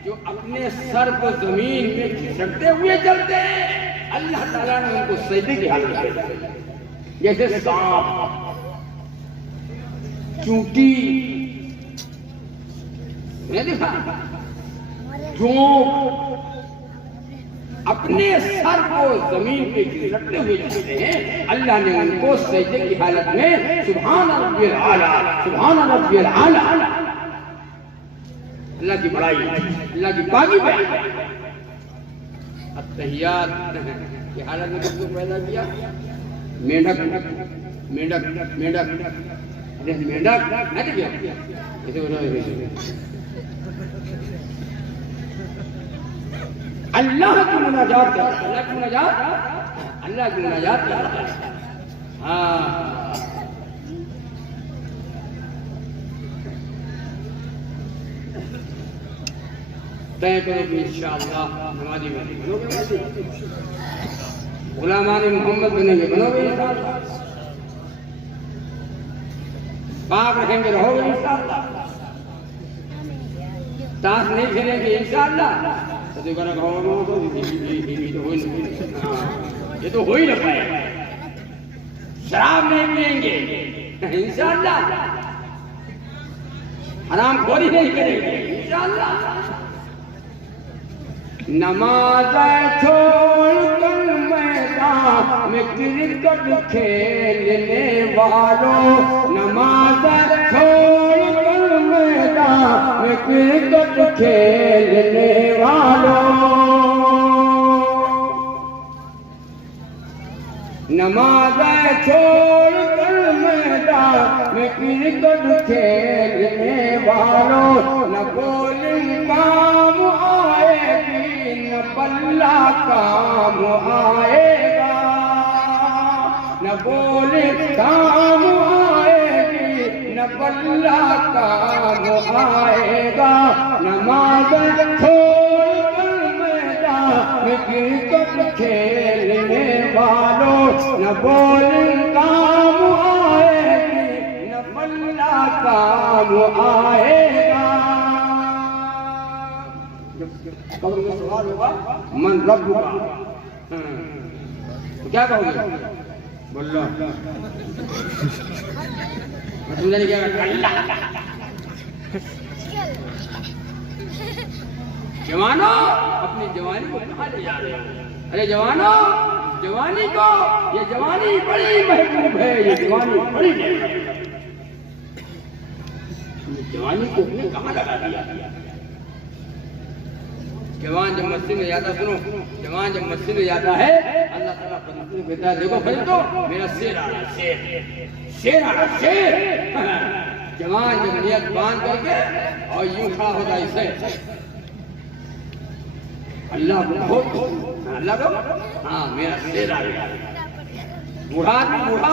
जो अपने सर को जमीन में खिसकते हुए चलते हैं, अल्लाह ताला ने उनको सजदे की हालत में पैदा किया। जैसे सांप, चूंटी, देखा, जो अपने सर को जमीन पे खिसकते हुए चलते हैं, अल्लाह ने उनको सजदे की हालत में सुभान रब्बिल आला, सुभान रब्बिल आला, अल्लाह की बड़ाई, अल्लाह की पाकी बयान। अत्तहियात की हालत में किसको पैदा किया? मेंढक, मेंढक, मेंढक, मेंढक नहीं किया। अल्लाह की मुनाजात करता है, अल्लाह की मुनाजात, अल्लाह की मुनाजात करता है। हाँ, तय करो कि इंशाअल्लाह नमाजी बनेंगे, गुलामान मोहम्मद बनेंगे, बनोगे इंशाअल्लाह, पाक रहेंगे, रहोगे इंशाअल्लाह, ताश नहीं खेलेंगे इंशाअल्लाह। तो ये तो हो ही रखा है। शराब नहीं पिएंगे इंशाअल्लाह, हरामखोरी नहीं करेंगे इंशाअल्लाह। नमाज छोड़कर मैदान में क्रिकेट खेलने वालों, नमाज छोड़कर मैदान में क्रिकेट खेलने वालों, नमाज छोड़कर मैदान में क्रिकेट खेलने वालों, न बॉलिंग काम आएगी न बल्ला काम आएगा, न बॉलिंग काम आएगी न बल्ला काम आएगा। नमाज छोड़कर मैदान में क्रिकेट खेलने वालों, न बॉलिंग काम आएगी न बल्ला काम आएगा। कब्र में सवाल होगा मन रब्बुका, तो क्या कहोगे? बोलो समझा नहीं क्या? अल्लाह। जवानों अपनी जवानी को कहाँ ले जा रहे हो? अरे जवानों, जवानी को, ये जवानी बड़ी महबूब है, ये जवानी बड़ी जवानी को कहाँ लगा दिया? जवान जब मस्जिद में जाता, सुनो, जवान जब मस्जिद में जाता है अल्लाह ताला फरिश्ते को कहता है, देखो फरिश्तों मेरा शेर आ रहा है, शेर शेर आ रहा है, शेर। जवान जब नियत बांध करके और यूं खड़ा होता है इसे अल्लाह को अल्लाह को, हाँ मेरा शेर आ रहा है। बूढ़ा बूढ़ा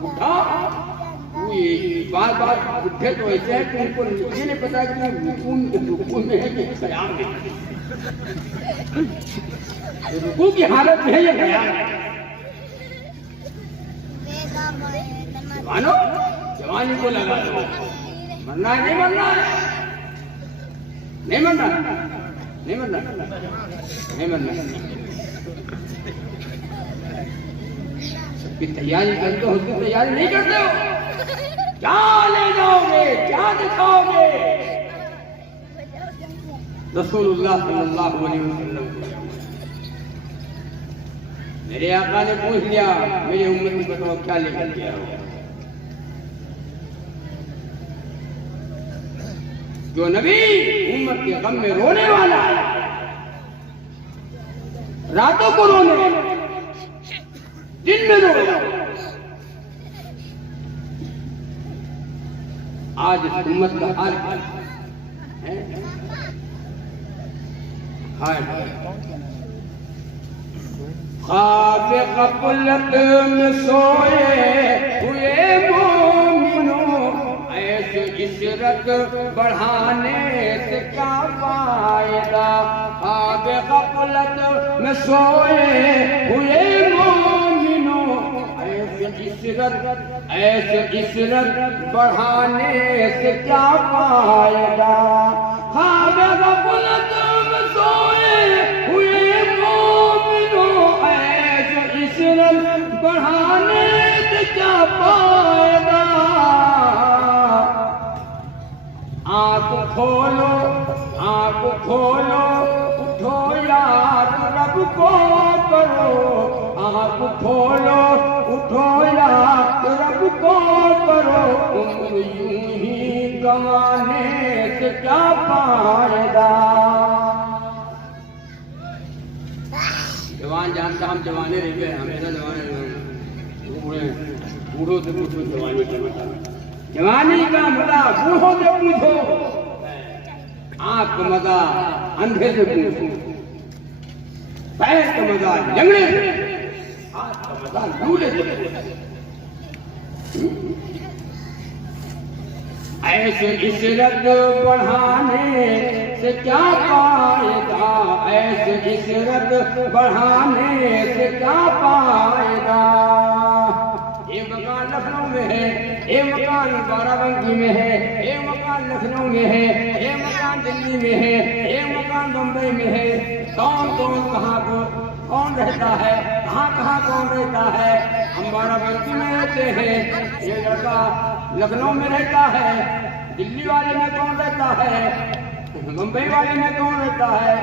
बूढ़ा बार बार बुढ़े तो ऐसे है कि उनको ये नहीं पता कि रुकू में है कि कयाम में, रुकू की हालत में है ये कयाम है। मानो जवानी को लगा दो, मरना है नहीं मरना है, नहीं मरना, नहीं मरना, नहीं मरना। सबकी तैयारी करते हो, उसकी तैयारी नहीं करते हो, क्या ले जाओगे, क्या दिखाओगे? रसूलुल्लाह सल्लल्लाहु अलैहि वसल्लम, मेरे आका ने पूछ लिया, मेरे उम्मत को बताओ क्या लेकर के आओ? जो नबी उम्मत के गम में रोने वाला है, रातों को रोने, दिन में रोने, आज इस उम्मत का हाल है। ख्वाब ग़फ़लत में सोए हुए मोमिनों, ऐसे इशरत बढ़ाने से क्या फायदा? ख्वाब ग़फ़लत में सोए हुए मोमिनों, ऐसे इशरत बढ़ाने से क्या फायदा? ख्वाब ग़फ़लत में सोए हुए मोमिनों, ऐसे इशरत बढ़ाने से क्या फायदा? आँख खोलो, आँख खोलो, उठो यार रब को करो, आँख खोलो, उठो यार रब को करो, उम्र यूं ही गंवाने से क्या फायदा? जवान जानता हम जवाने रह गए, हमेशा जवाने बूढ़ों से पूछो जवानी का मजा, जवानी का मजा बूढ़ों से पूछो, आँख का मजा अंधे से पूछो, पैर का मजा लंगड़े से, हाथ का मजा लूले से। ऐसे इशरत बढ़ाने से क्या फायदा? ऐसे इशरत बढ़ाने से क्या फायदा? एक मकान लखनऊ में है, एक मकान बाराबंकी में है, एक मकान लखनऊ में है, एक मकान दिल्ली में है, एक मकान बम्बई में है, कौन कौन कहाँ को कौन रहता है, कहाँ कहाँ कौन रहता है। हम बाराबंकी में रहते हैं, ये लड़का लखनऊ में रहता है, दिल्ली वाले में कौन रहता है, मुंबई वाले में कौन रहता है,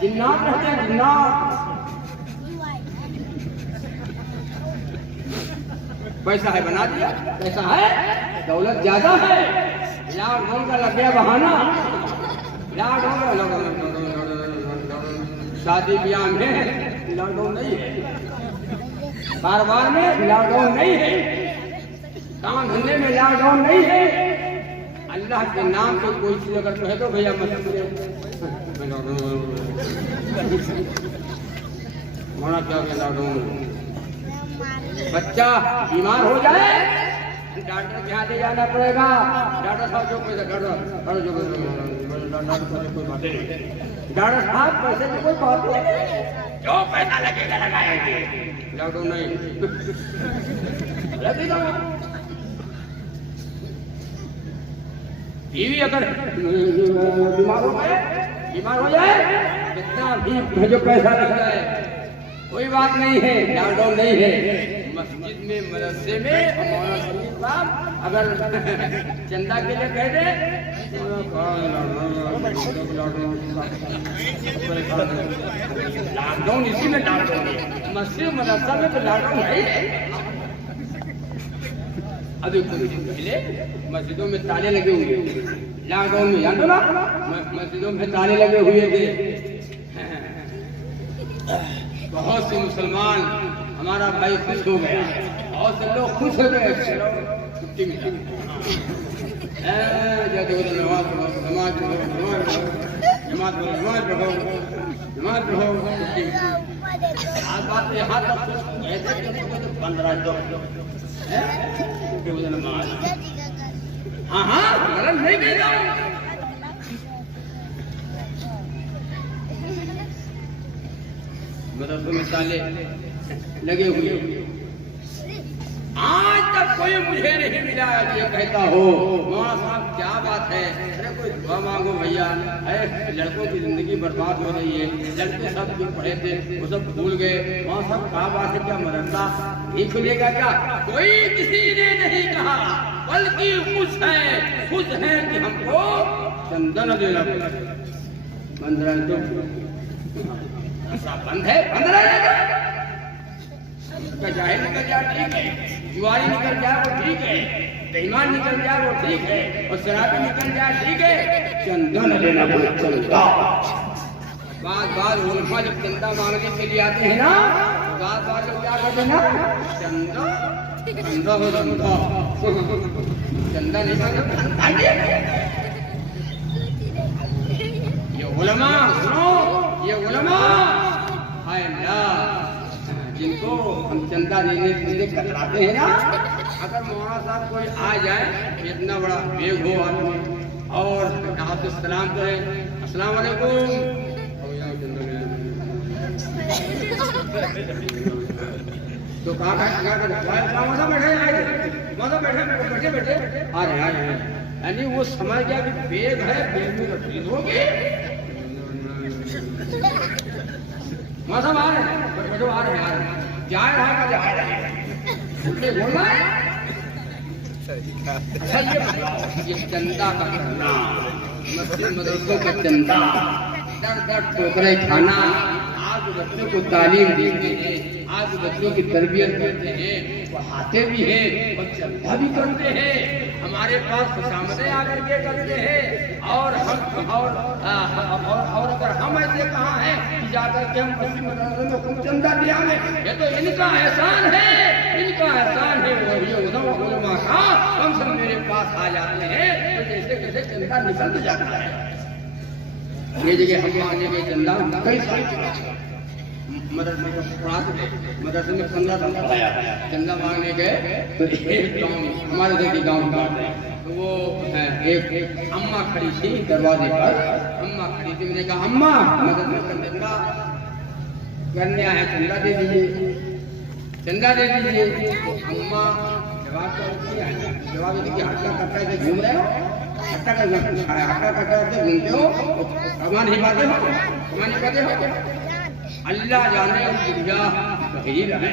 जिन्नात रहते हैं, जिन्नात। पैसा है बना दिया, पैसा है, दौलत ज्यादा है, लॉकडाउन का लग गया बहाना। शादी ब्याह में लॉकडाउन नहीं है, कारोबार में लॉकडाउन नहीं है, काम धंधे में लॉकडाउन नहीं है। अल्लाह के नाम पे कोई चीज अगर कहे तो भैया मना क्या लॉकडाउन। बच्चा बीमार हो जाए डॉक्टर के यहाँ ले जाना पड़ेगा। डॉक्टर साहब जो पैसा डॉक्टर साहब पैसे की कोई बात नहीं, जो पैसा लगेगा लगाएंगे। लॉकडाउन नहीं लगेगा। टीवी अगर बीमार हो जाए कितना भी जो पैसा लग जाए कोई बात नहीं है, लॉकडाउन नहीं है। मस्जिद में मदरसे में मौलाना शरीफ साहब अगर चंदा के लिए कह दे लॉकडाउन, इसी में लॉकडाउन है। मस्जिद मदरसा में तो लॉकडाउन है। अभी कुछ दिन पहले मस्जिदों में ताले लगे हुए, लॉकडाउन में जान दो ना, मस्जिदों में ताले लगे हुए थे। बहुत से मुसलमान हमारा भाई खुश हो गया, बहुत से लोग खुश हो गए, छुट्टी मिला। नमाज पढ़ो, नमाज पढ़ो, नमाज पढ़ो, नमाज पढ़ो, नमाज पढ़ो, छुट्टी मिला। आज बात यहाँ तक 15 नमाज। हाँ हाँ गलत नहीं कहता हूँ। मदरसों में ताले लगे हुए, आज तक कोई मुझे नहीं मिला ये कहता हो मौलाना साहब क्या बात है, अरे कोई दुआ मांगो भैया। अरे लड़कों की जिंदगी बर्बाद हो रही है, लड़के सब जो पढ़े थे वो सब भूल गए। मौलाना साहब क्या बात है, क्या मदरसा नहीं खुलेगा क्या? कोई किसी ने नहीं कहा, बल्कि खुश है कि हमको चंदन देना पड़ेगा। 15 बंद है, बंद रहेगा। जाहिर निकल जाए ठीक है, जुआरी निकल जाए वो ठीक है, बेईमान निकल जाए वो ठीक है, और शराबी निकल जाए ठीक है। चंदन देना पड़ेगा। बार उल्फा जब चंदा मांगने के लिए आते हैं ना, बार लोग क्या करते हैं ना, चंदा हो चंदा नहीं मांगे। ये उलमा सुनो, ये उलमा हाय अल्लाह जिनको हम चंदा देने से कतराते हैं ना, अगर मौलाना साहब कोई आ जाए इतना बड़ा बेग हो आदमी और आपसे सलाम करें, अस्सलाम वालेकुम, तो कहा बैठे बैठे आ रहे हैं, यानी वो समझ गया कि बेग है, बेग में रसीद होगी। मौसम आ रहे हैं, आ रहे हैं, जा रहा है बोलना है। अच्छा ये चंदा का करना, मस्जिद मदरसों का चंदा, दर टोकरे खाना, आज बच्चों को तालीम देते हैं, आज बच्चों की तरबियत करते हैं, पढ़ाते भी हैं और चंदा भी करते हैं। हमारे पास खुशामदें आकर के करते हैं, और हम और अगर हम ऐसे कहाँ हैं कि जाकर के हम मस्जिद मदरसे में खूब चंदा दिया ले, ये तो इनका एहसान है, इनका एहसान है। और ये उलमा का कम से कम मेरे पास आ जाते हैं तो जैसे कैसे चंदा निकल जाता है। ये जगह हम मांगे गए चंदा कई साल मदरसे मदरसे में 15 साल पढ़ाया, चंदा मांगने गए तो एक गाँव हमारे इधर के गाँव का तो वो एक अम्मा खड़ी थी दरवाजे पर, अम्मा खड़ी थी। मैंने कहा अम्मा मदद में चंदा करने आए, चंदा दे दीजिए, चंदा दे दीजिए। अम्मा जवाब देती हट्टा कट्टा से घूम रहे हो, हट्टा कट्टा से घूमते हो, कमा नहीं पाते हो, कमा नहीं पाते हो। अल्लाह जाने बुढ़िया कही रहे।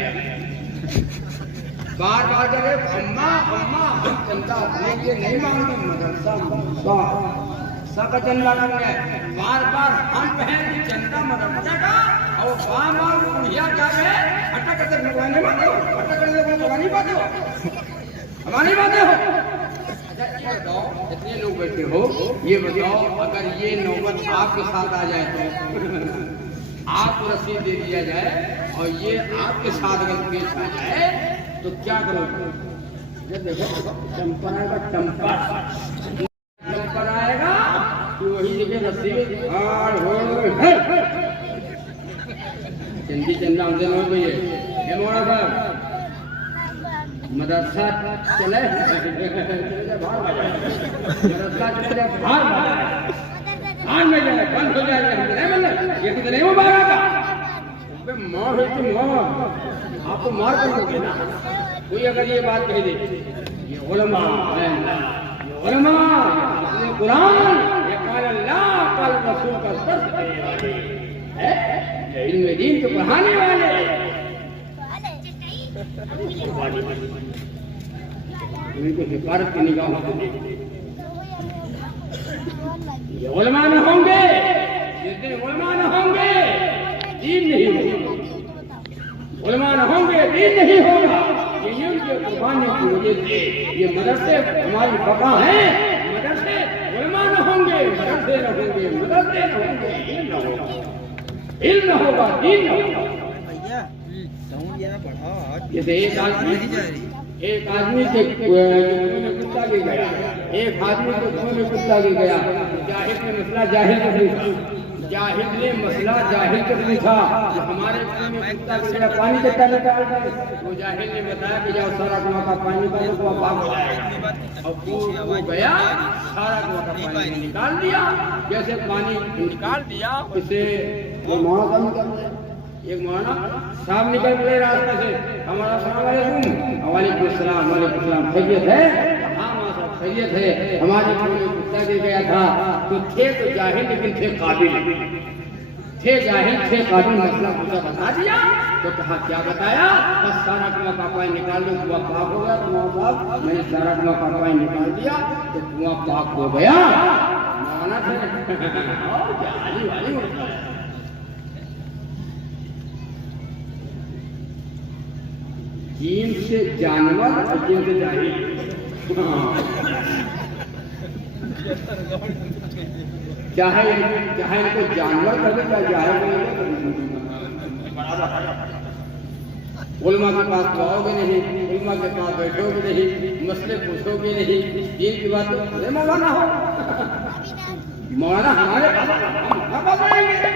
बार बार करे अम्मा अम्मा हम चंदा अपने लिए नहीं मांगे, मदरसा सबका चंदा मांगे। बार बार हम पहन चंदा मदरसा का और बार बार बुढ़िया जाके अटक अटक भगवान बात हो, अटक अटक भगवानी बात हो, हमारी बातें हो। अच्छा ये बताओ, जितने लोग बैठे हो ये बताओ, अगर ये नौबत आपके साथ आ जाए तो आपको रसीद दे दिया जाए और ये आपके साथ अगर पेश आ जाए तो क्या करोगे? देखो चंपर आएगा, चंपर आएगा तो वही जगह रसीद चंदी चंदा हमसे नो भैया मोड़ा साहब मदरसा चले मदरसा चले बाहर में जाए बंद हो जाएगा। ये तो नहीं मुबारक का मार है तो मार, आपको मार कर दोगे ना। कोई अगर ये बात कह दे ये उलमा है, ये उलमा ये कुरान ये काल अल्लाह काल रसूल का दर्स देने वाले हैं, इनमें दीन को पढ़ाने वाले इनको हिफाजत की निगाहों से ये उलमा न होंगे, जिस दिन उलमा न होंगे दीन नहीं होगा, उलमा न होंगे दीन नहीं होगा। ये उनके कुर्बानी की वजह से ये मदरसे हमारी बका है। मदरसे उलमा न होंगे, मदरसे न होंगे, मदरसे न होंगे, इल्म न होगा, दीन न होगा। जैसे एक आदमी के कुएं में कुत्ता गिर गया, एक आदमी के कुएं में कुत्ता गिर गया। जाहिल ने मसला जाहिल ने पूछा हमारे कुएं में कुत्ता गिर गया, पानी कितना निकाल दे? वो जाहिल ने बताया कि जाओ सारा कुआं का पानी निकालो तो पाक हो जाएगा। और वो गया सारा कुआं का पानी निकाल दिया। जैसे पानी निकाल दिया उसे एक मौलाना साहब निकल गए रास्ते से, हमारा सलाम वालेकुम सलाम खैरियत है? हाँ माशा खैरियत है। हमारे घर में कुत्ता गिर गया था तो थे तो जाहिल लेकिन थे काबिल, थे जाहिल थे काबिल, मसला पूछा बता दिया। तो कहा क्या बताया? बस सारा कुआं का पानी निकाल दो, कुआं पाक हो गया। कुआं साहब मैंने सारा कुआं का पानी निकाल दिया तो कुआं पाक हो गया। मौलाना थे और क्या हाली वाली होता है। जीन से जानवर और जीन से जाहिल, चाहे इनको जानवर कर दे चाहे जाहिल कर दे, उलमा के पास जाओगे नहीं, उलमा के पास बैठोगे नहीं, मसले पूछोगे नहीं, दीन की बात अरे मौलाना हो, मौलाना हमारे पास आएंगे।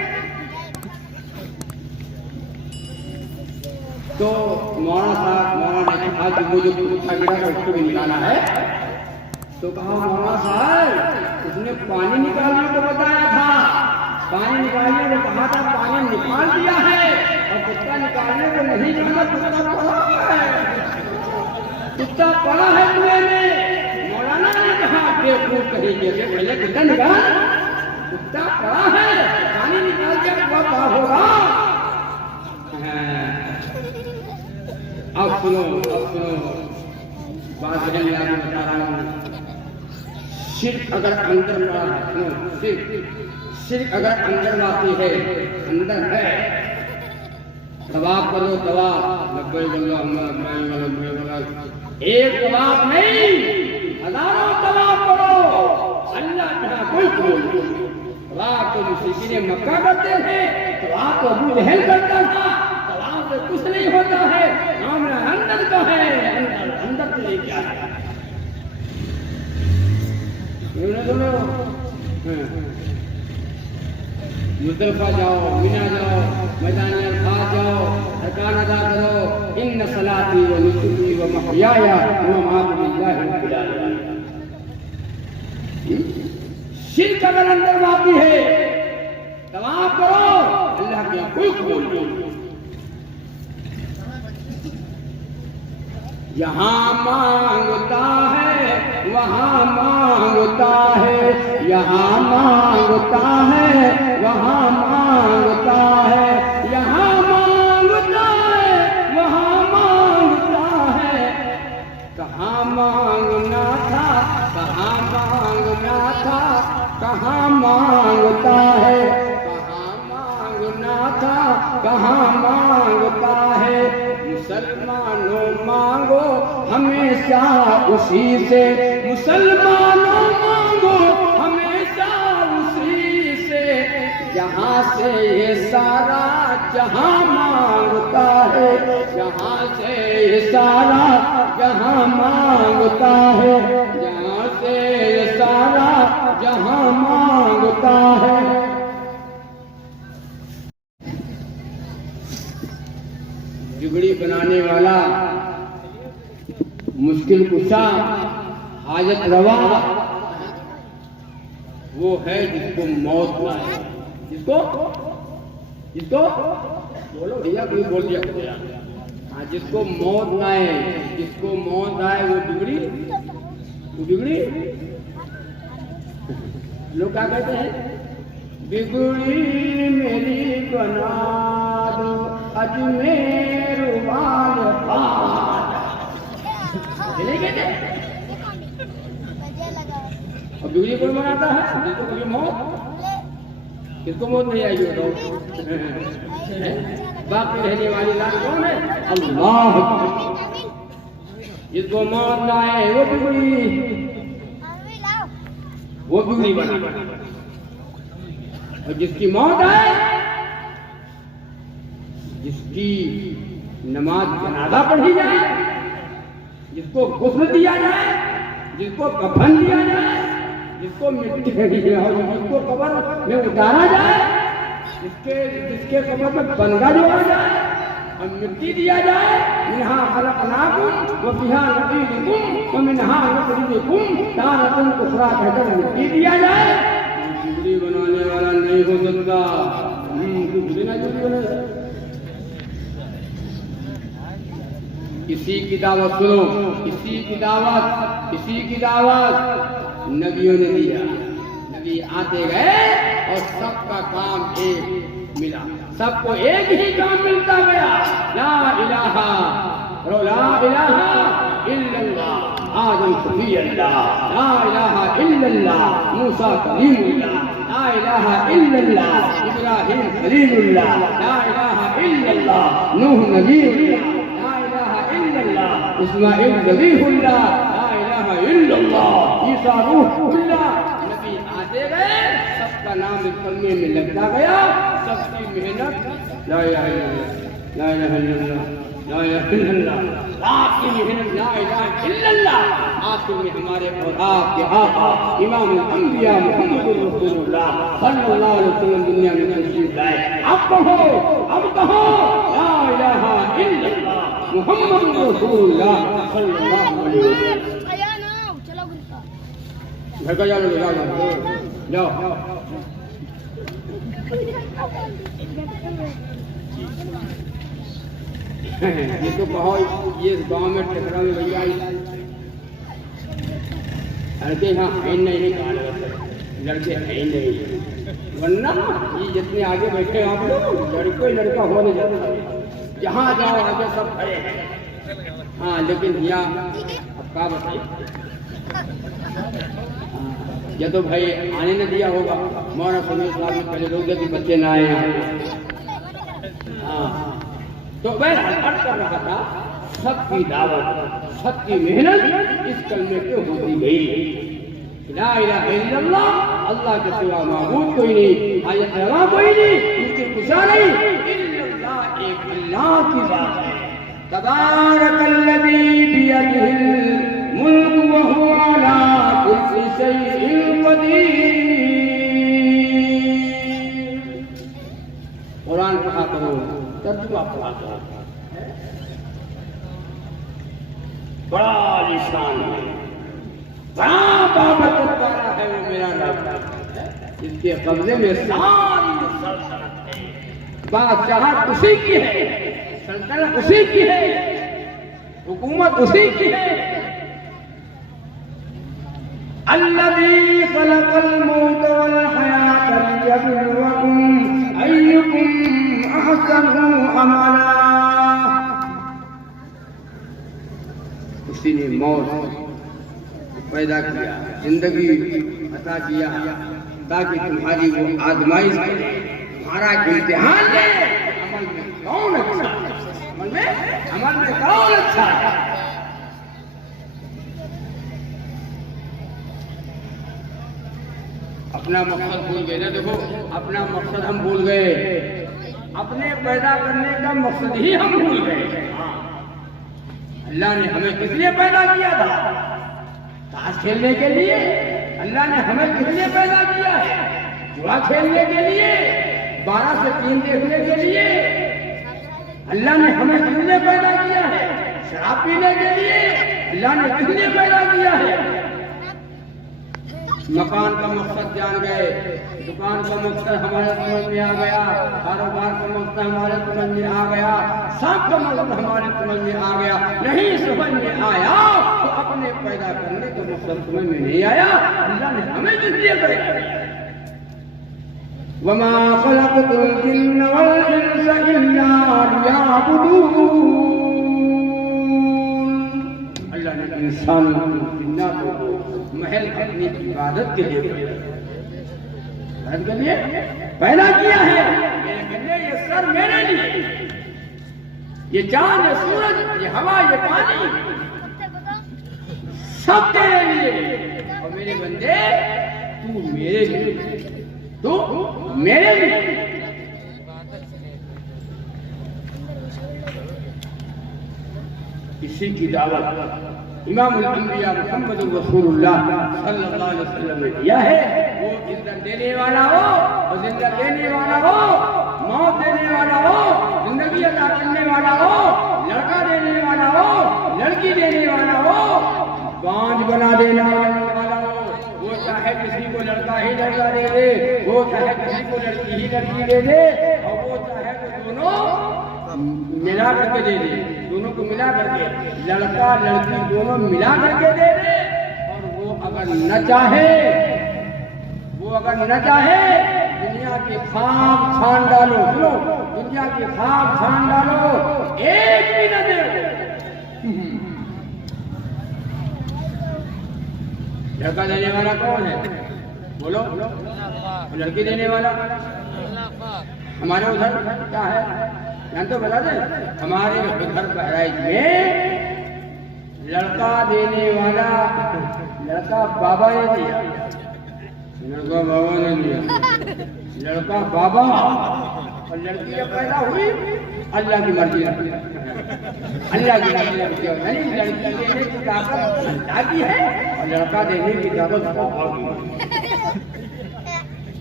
तो मौलाना ने कहा कि मुझे कुत्ता गिरा तो उसको भी निकाला है। तो कहा मौलाना साहब उसने पानी निकालने को बताया था, पानी निकालने को कहा था, पानी निकाल दिया है और कुत्ता निकालने को नहीं जाना। कुत्ता पड़ा है कुएं में। मौलाना ने कहा बेवकूफ कहीं जैसे पहले कुत्ता निकाल, कुत्ता पड़ा है, पानी निकाल दिया तो क्या होगा? अब सुनो बात मैं बता रहा हूँ। शिर्क अगर अंदर पड़ा है, सुनो शिर्क अगर अंदर आती है, अंदर है, तवाफ करो, तवाफ लब्बैक एक तवाफ नहीं हजारों तवाफ करो। अल्लाह का कोई तवाफ तो मुश्रिकीन ने मक्का करते थे, तवाफ तो अबू जहल करता था। तवाफ से कुछ नहीं होता है, मामला अंदर का है, अंदर से लेके आया। मुज़दलिफा जाओ, मिना जाओ, मैदान अरफात जाओ, अरकान अदा करो। इन्न सलाती व नुसुकी व महयाया व ममाती लिल्लाहि रब्बिल आलमीन। शिर्क अगर अंदर बाकी है, तवाफ करो, अल्लाह के यहाँ कोई कबूल नहीं। यहाँ मांगता है वहाँ मांगता है, यहाँ मांगता है वहाँ मांगता है। कहाँ मांगना था कहाँ मांगता है, कहाँ मांगना था कहाँ मांगता है। मुसलमानों मांगो हमेशा उसी से, मुसलमानों मांगो हमेशा उसी से, जहाँ से ये सारा जहाँ मांगता है, जहाँ से ये सारा जहाँ मांगता है, जहाँ से ये सारा जहाँ मांगता है। बिगड़ी बनाने वाला, मुश्किल कुशा, हाजत रवा, वो है जिसको मौत लाए। जिसको जिसको बोलो भैया, कोई बोल दिया। हाँ, जिसको मौत आए, जिसको मौत आए वो बिगड़ी, वो बिगड़ी। लोग क्या कहते हैं? बिगड़ी मेरी बना दो अजमेर वाले पार। नहीं कहते? और बिगड़ी कौन बनाता है? जिसको कभी मौत, किसको मौत नहीं आई हो बाकी रहने वाली लाल कौन है? अल्लाह। जिसको मौत ना आए वो बिगड़ी बना, और जिसकी मौत आए, जिसकी नमाज जनाजा पढ़ी जाए, जिसको गुस्ल दिया जाए, जिसको कफन दिया जाए, जिसको मिट्टी फेंकी जाए, जिसको कब्र में उतारा जाए, जिसके कब्र में बंगा जोड़ा जाए और मिट्टी दिया जाए, मिन्हा खलक़नाकुम व फिहा नुईदुकुम व मिन्हा नुखरिजुकुम तारतन उखरा कहकर मिट्टी दिया जाए। बिगड़ी बनाने वाला नहीं हो सकता। इसी की दावत सुनो, इसी की दावत नबियों ने दिया। नबी आते गए और सबका काम एक मिला, सबको एक ही काम मिलता गया, ला इलाहा इल्लल्लाह, आदम सफी अल्लाह, ला इलाहा इल्लल्लाह, मूसा कलीमुल्लाह, ला इलाहा इल्लल्लाह, इब्राहिम खलीलुल्लाह, ला इलाहा इल्लल्लाह, नूह नबीउल्लाह, ला इलाहा इल्लल्लाह, इस्माइल ज़बीहुल्लाह, ला इलाहा इल्लल्लाह, ईसा रूहुल्लाह। नबी आते गए, सबका नाम इस कलमे में लगता गया, सबकी मेहनत ला इलाहा इल्लल्लाह, ला इलाहा इल्लल्लाह, ला इलाहा इल्लल्लाह, आपकी मेहनत ला इलाहा इल्लल्लाह। आखिर में हमारे और आपके आका इमामुल अंबिया मुहम्मदुर रसूलुल्लाह सल्लल्लाहु अलैहि वसल्लम दुनिया में तशरीफ लाए। अब कहो ला इलाहा इल्लल्लाह मुहम्मदुर रसूलुल्लाह सल्लल्लाहु अलैहि वसल्लम। घर का जाओ। ये तो कहो, ये गांव में टकरा में भैया लड़के यहाँ है नहीं, लड़के है नहीं, वरना ये जितने आगे बैठे आप लोग लड़के लड़का होने जाते, जहाँ जाओ आगे सब खड़े हैं। हाँ, लेकिन भैया अब क्या बताइए, या तो भाई आने न दिया होगा, मौलाना समय साहब ने पहले रोक दिया कि बच्चे ना आए। हाँ, तो मैं हट कर रहा था, सबकी दावत, सबकी मेहनत इस कलमे पे होती गई। ला इलाहा इल्लल्लाह, अल्लाह के सिवा माबूद कोई नहीं, हाजत रवा कोई नहीं, उसकी कुशा नहीं, इल्लल्लाह एक अल्लाह की बात है। तबारकल्लज़ी बियदिहिल मुल्क व हुवा अला कुल्लि शैइन क़दीर। कुरान पढ़ा करो, तर्जुमा पढ़ा करो, बड़ा निशान है, बड़ा बाबत वाला है वो मेरा रब, इसके कब्जे में सारी सल्तनत है, बादशाहत उसी की है, सल्तनत उसी की है, हुकूमत उसी की है। अल्लज़ी खलक़ल मौत वल हयात लियब्लुवकुम अय्युकुम अहसनु अमला। उसी ने मौत पैदा किया, जिंदगी अता किया ताकि तुम्हारी वो आजमाइश करे, तुम्हारा इम्तिहान ले। अमल में कौन अच्छा है, अमल में कौन अच्छा है। अपना मकसद भूल गए ना। देखो अपना मकसद हम भूल गए, अपने पैदा करने का मकसद ही हम भूल गए। अल्लाह ने हमें किस लिए पैदा किया था? ताश खेलने के लिए। अल्लाह ने हमें किस लिए पैदा किया है? जुआ खेलने के लिए, 12 से 3 देखने के लिए। अल्लाह ने हमें किस लिए पैदा किया है? शराब पीने के लिए। अल्लाह ने किस लिए पैदा किया है? मकान का मकसद जान गए, दुकान का मकसद हमारे समझ में आ गया, कारोबार का मकसद हमारे समझ में आ गया, सब का मकसद हमारे समझ में आ गया। नहीं समझ में आया तो अपने पैदा करने का मकसद समझ में नहीं आया। अल्लाह ने हमें किस लिए पैदा किया? वमा खलक़तुल जिन्न वल इंसा इल्ला लियअबुदून। अल्लाह ने इंसानों को, जिन्नातों को महल अपनी इबादत के लिए पैदा किया है। ये सर मेरे लिए, ये चांद, ये सूरज, ये हवा, ये पानी सब तेरे लिए। और मेरे बंदे तू मेरे लिए, तू मेरे लिए। इसी की दावत इमामुल अंबिया मुहम्मद रसूलुल्लाह सल्लल्लाहु अलैहि वसल्लम ने दिया है। वो इज्जत देने वाला हो और जिंदा देने वाला हो, मौत देने वाला हो, जिंदगी अता करने वाला हो, लड़का देने वाला हो, लड़की देने वाला हो, बांझ बना देने वाला हो। वो चाहे किसी को लड़का ही लड़का दे दे, वो चाहे किसी को लड़की ही लड़की दे दे, और वो चाहे तो दोनों मिला करके दे दे, दोनों को मिला करके, लड़का लड़की दोनों मिला करके दे दे। और वो अगर न चाहे, वो अगर न चाहे, दुनिया के खाक छान डालो, सुनो, दुनिया के खाक छान डालो, एक भी न दे। लड़का देने वाला कौन है? बोलो। लड़की देने वाला हमारे उधर क्या है जान तो बता दे। हमारे उधर बहराइच में लड़का देने वाला, लड़का बाबा ने दिया, लड़का बाबा ने दिया, लड़का बाबा, और लड़की जब पैदा हुई अल्लाह की मर्जी, अल्लाह की मर्जी। नहीं, लड़की देने की ताकत अल्लाह की है और लड़का देने की ताकत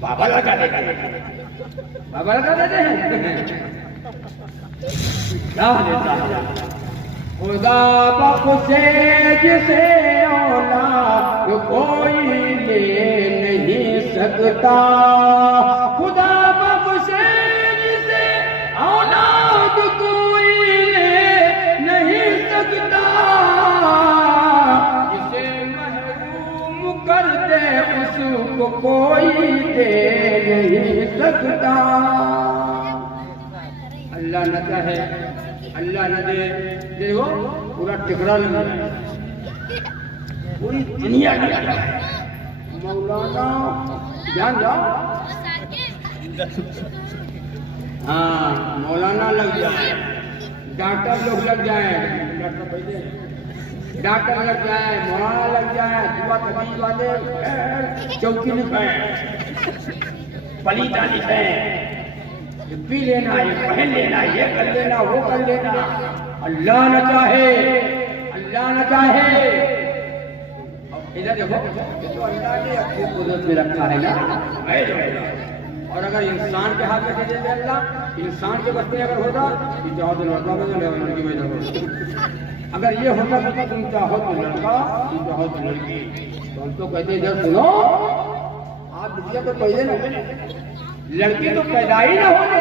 बाबा लगा देता है, बाबा लगा देते हैं। क्या देता है? खुदा बख्शे जिसे औलाद कोई ले नहीं सकता, खुदा बख्शे जिसे औलाद कोई ले नहीं सकता, जिसे महरूम कर दे उसको कोई दे नहीं सकता। अल्लाह न चाहे, अल्लाह न दे, देखो पूरा टिकरा लग रहा है, पूरी दुनिया लग रहा है। मौलाना ध्यान जाओ, हाँ मौलाना लग जाए, डॉक्टर लोग लग जाए, डॉक्टर लग जाए, मौलाना लग जाए, दुआ तबीब वाले चौकी लिखाए, पलीता लिखाए, पी लेना, ये पहन लेना, ये कर लेना, वो कर लेना। अल्लाह न चाहे, अल्लाह न चाहे। इधर देखो, तो अल्लाह ने अपनी कुदरत में रखा है ना। और अगर इंसान के हाथ में दे दे अल्लाह, इंसान के बस में अगर होता कि चाहो तो लड़का बनो, लड़की बनो। अगर ये होता कि तुम चाहो तो लड़का, तुम चाहो तो लड़की, तो हम तो कहते इधर सुनो, आप बिटिया तो पहले ना, लड़की तो पैदा ही ना होने।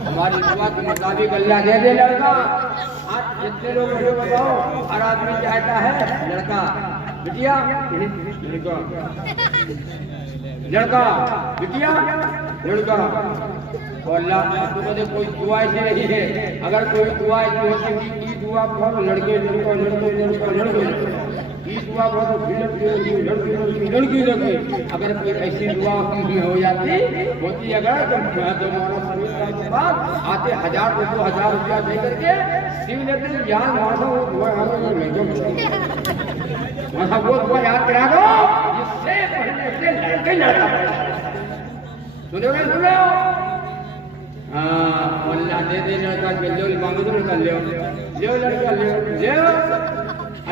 हमारी दुआ के मुताबिक अल्लाह दे दे लड़का। आज जितने लोग मुझे बताओ, हर आदमी चाहता है लड़का, बिटिया लड़का, लड़का बिटिया लड़का। और अल्लाह तो कोई दुआ ऐसी नहीं है, अगर कोई दुआ ऐसी होती हुआ बहुत लड़के लड़का लड़के लड़का लड़के, ईद हुआ बहुत लड़की लड़के। अगर कोई ऐसी दुआ में हो जाती होती, अगर तो मौलाना के बाद आते 1000 से 2000 रुपया दे करके सिव लेते याद वहाँ वो दुआ याद करा दो जिससे पढ़ने से लड़के लड़का सुनो ना सुनो। हाँ अल्लाह दे दे लड़का के लो मांगो तो लड़का ले लड़का ले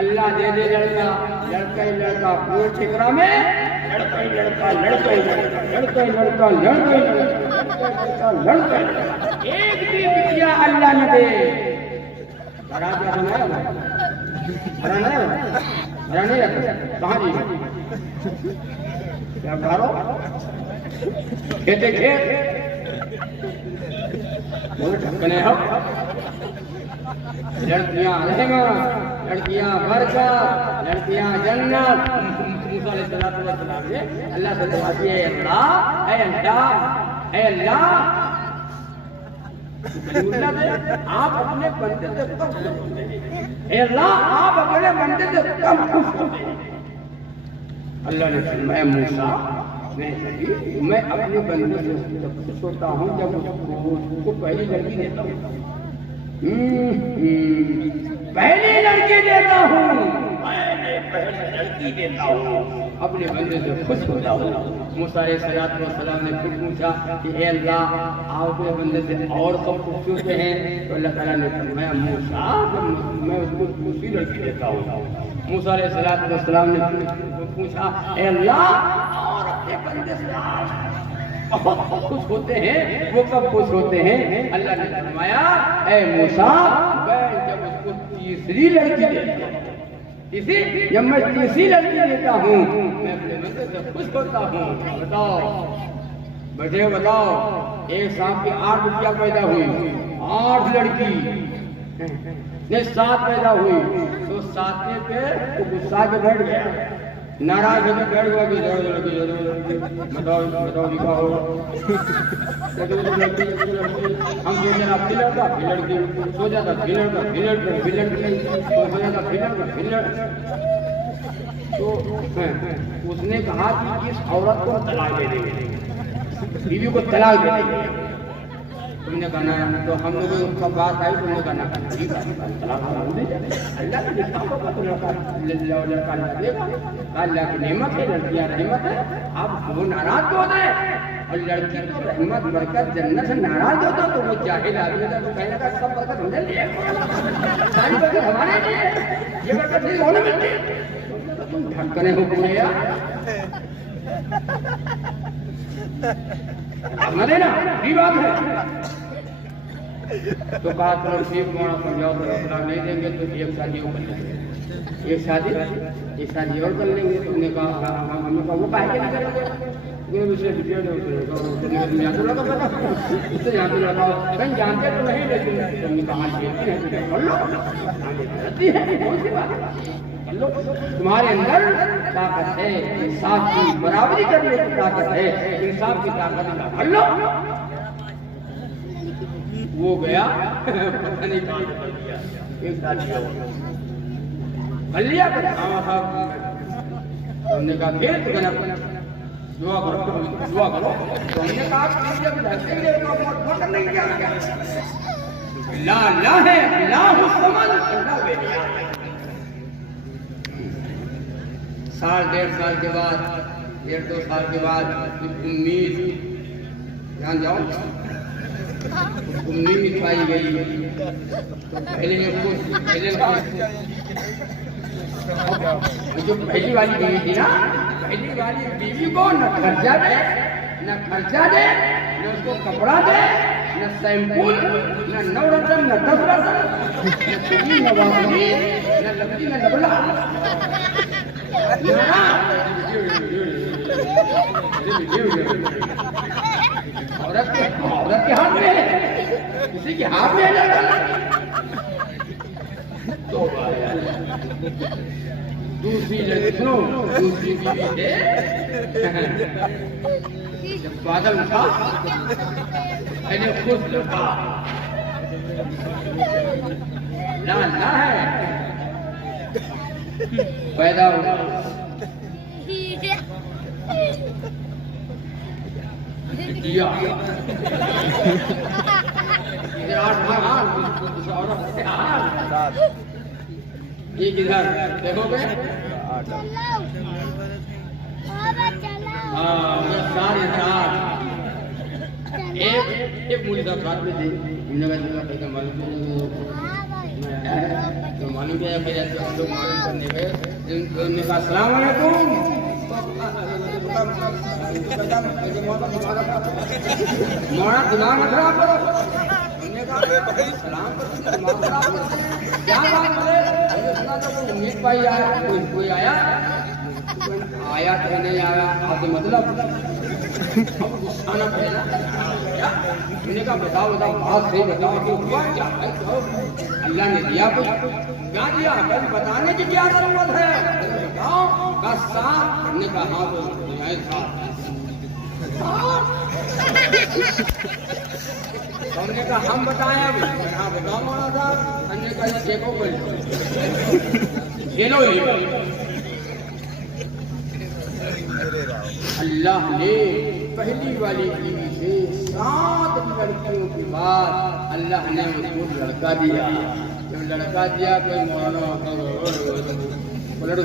अल्लाह दे दे लड़का लड़का ही लड़का पूरे ठिकरा में लड़का ही लड़का लड़का ही लड़का लड़का ही लड़का लड़का लड़का लड़का एक भी बिटिया अल्लाह न दे। भरा क्या बनाया भरा नहीं कहाँ जी क्या भरो खेते खेत ढक्कने हम लड़कियां रहेगा लड़कियां बरकत लड़कियां जन्नत। मूसा अलैहिस्सलाम ने अल्लाह से दुआ की है अल्लाह ऐ अल्लाह ऐ अल्लाह आप अपने बंदे से कब खुश होते हैं, ऐ अल्लाह आप अपने बंदे से कब खुश होते हैं। अल्लाह ने फरमाया मूसा मैं अपने बंदे से जब खुश होता हूँ जब उसको पहली लड़की देता हूँ पहली लड़की देता हूँ पहली लड़की देता हूँ अपने बंदे से खुश होता हूँ। मूसा अलैहिस्सलाम ने फिर पूछा कि ए अल्लाह आप अपने बंदे से और सब खुश होते हैं, तो अल्लाह ताला ने फरमाया मूसा मैं उसको दूसरी लड़की देता हूँ। मूसा अलैहिस्सलाम ने पूछा ए अल्लाह और अपने बंदे से बहुत खुश होते हैं वो कब खुश होते हैं। अल्लाह ने फरमाया ए मूसा मैं जब उसको तीसरी लड़की देता हूँ जब मैं तीसरी लड़की देता हूँ मैं अपने बंदे से खुश होता हूँ। बताओ बैठे बताओ एक सांप की 8 बिटिया पैदा हुई 8 लड़की ने 7 पैदा हुई तो 7वें पे तो गुस्सा के बैठ गया नाराज होकर बैठ गया कि बताओ बताओ लिखा हो हम सो जाना फिलर का फिलर सो जाता फिलर का फिलर का फिलर सो जाता फिलर का फिलर। तो उसने कहा कि इस औरत को तलाक दे देंगे बीवी को तलाक दे देंगे। तुमने कहना तो हम लोगों का बात आई तुमने कहना ठीक है तलाक अल्लाह के लड़का लगेगा अल्लाह की नेमत है लड़कियां रहमत है। आप वो नाराज तो होते और लड़की को रहमत बरकत जन्नत से नाराज होता तो वो जाहिल आदमी था तो कहने का सब बरकत हमने लिए सारी बरकत हमारे लिए ये बरकत नहीं होने मिलती तुम ढक्कने हो पूरे हमारे ना ये बात है। तो कहा चलो ठीक मोड़ा समझाओ तो नहीं देंगे तो एक शादी और कर लेंगे एक शादी और कर लेंगे। तुमने कहा हमने कहा वो काहे के ना करेंगे उससे जानते लगाओ कहीं जानते तो नहीं लेकिन तुमने कहा तुम्हारे अंदर ताकत है इंसाफ की बराबरी करने की ताकत है इंसाफ की ताकत कर लो। वो गया पता नहीं कहाँ कर दिया एक शादी कर लिया हमने कहा फिर तो गलत दुआ करो दुआ करो। तो हमने कहा जब धरते तो नहीं किया ला ला है अल्लाह साल 1.5 साल के बाद 1.5-2 साल के बाद उम्मीद ध्यान जाओ उम्मीद पाई गई तो पहले जो पहली वाली बीवी थी ना पहली वाली बीवी को न खर्चा दे न उसको कपड़ा दे न शैम्पूल न नवरत्न न 10 रत्न न वापसी न लकड़ी न लबला औरत के हाथ में है किसी के हाथ में तो दूसरी बीवी थे जब बादल उठा पहले खुश लगा अल्लाह अल्लाह है, पैदा हुआ दिया एक इधर देखोगे, एक मूली का साथ में दे मालूम क्या है, हम लोग मालूम करने गए, अस्सलाम वालेकुम, मोड़ा दिमाग मत खराब करो, हमने कहा सलाम क्या बात है, उम्मीद पाई आया, कोई आया आया तो नहीं आया, आते मतलब अब गुस्सा ना पड़ेगा, मैंने कहा बताओ बताओ बात सही बताओ कि हुआ क्या है, तो अल्लाह ने दिया कुछ, क्या दिया बताने की क्या जरूरत है, बताओ का साथ, हमने कहा हाँ तो हमने कहा हम बताएं, अब हाँ बताओ मौलाना साहब, हमने कहा देखो खेलो ही, अल्लाह ने पहली वाली बीवी से 7 लड़कियों के बाद अल्लाह ने उसको लड़का दिया, जब लड़का दिया कोई मौलाना पलट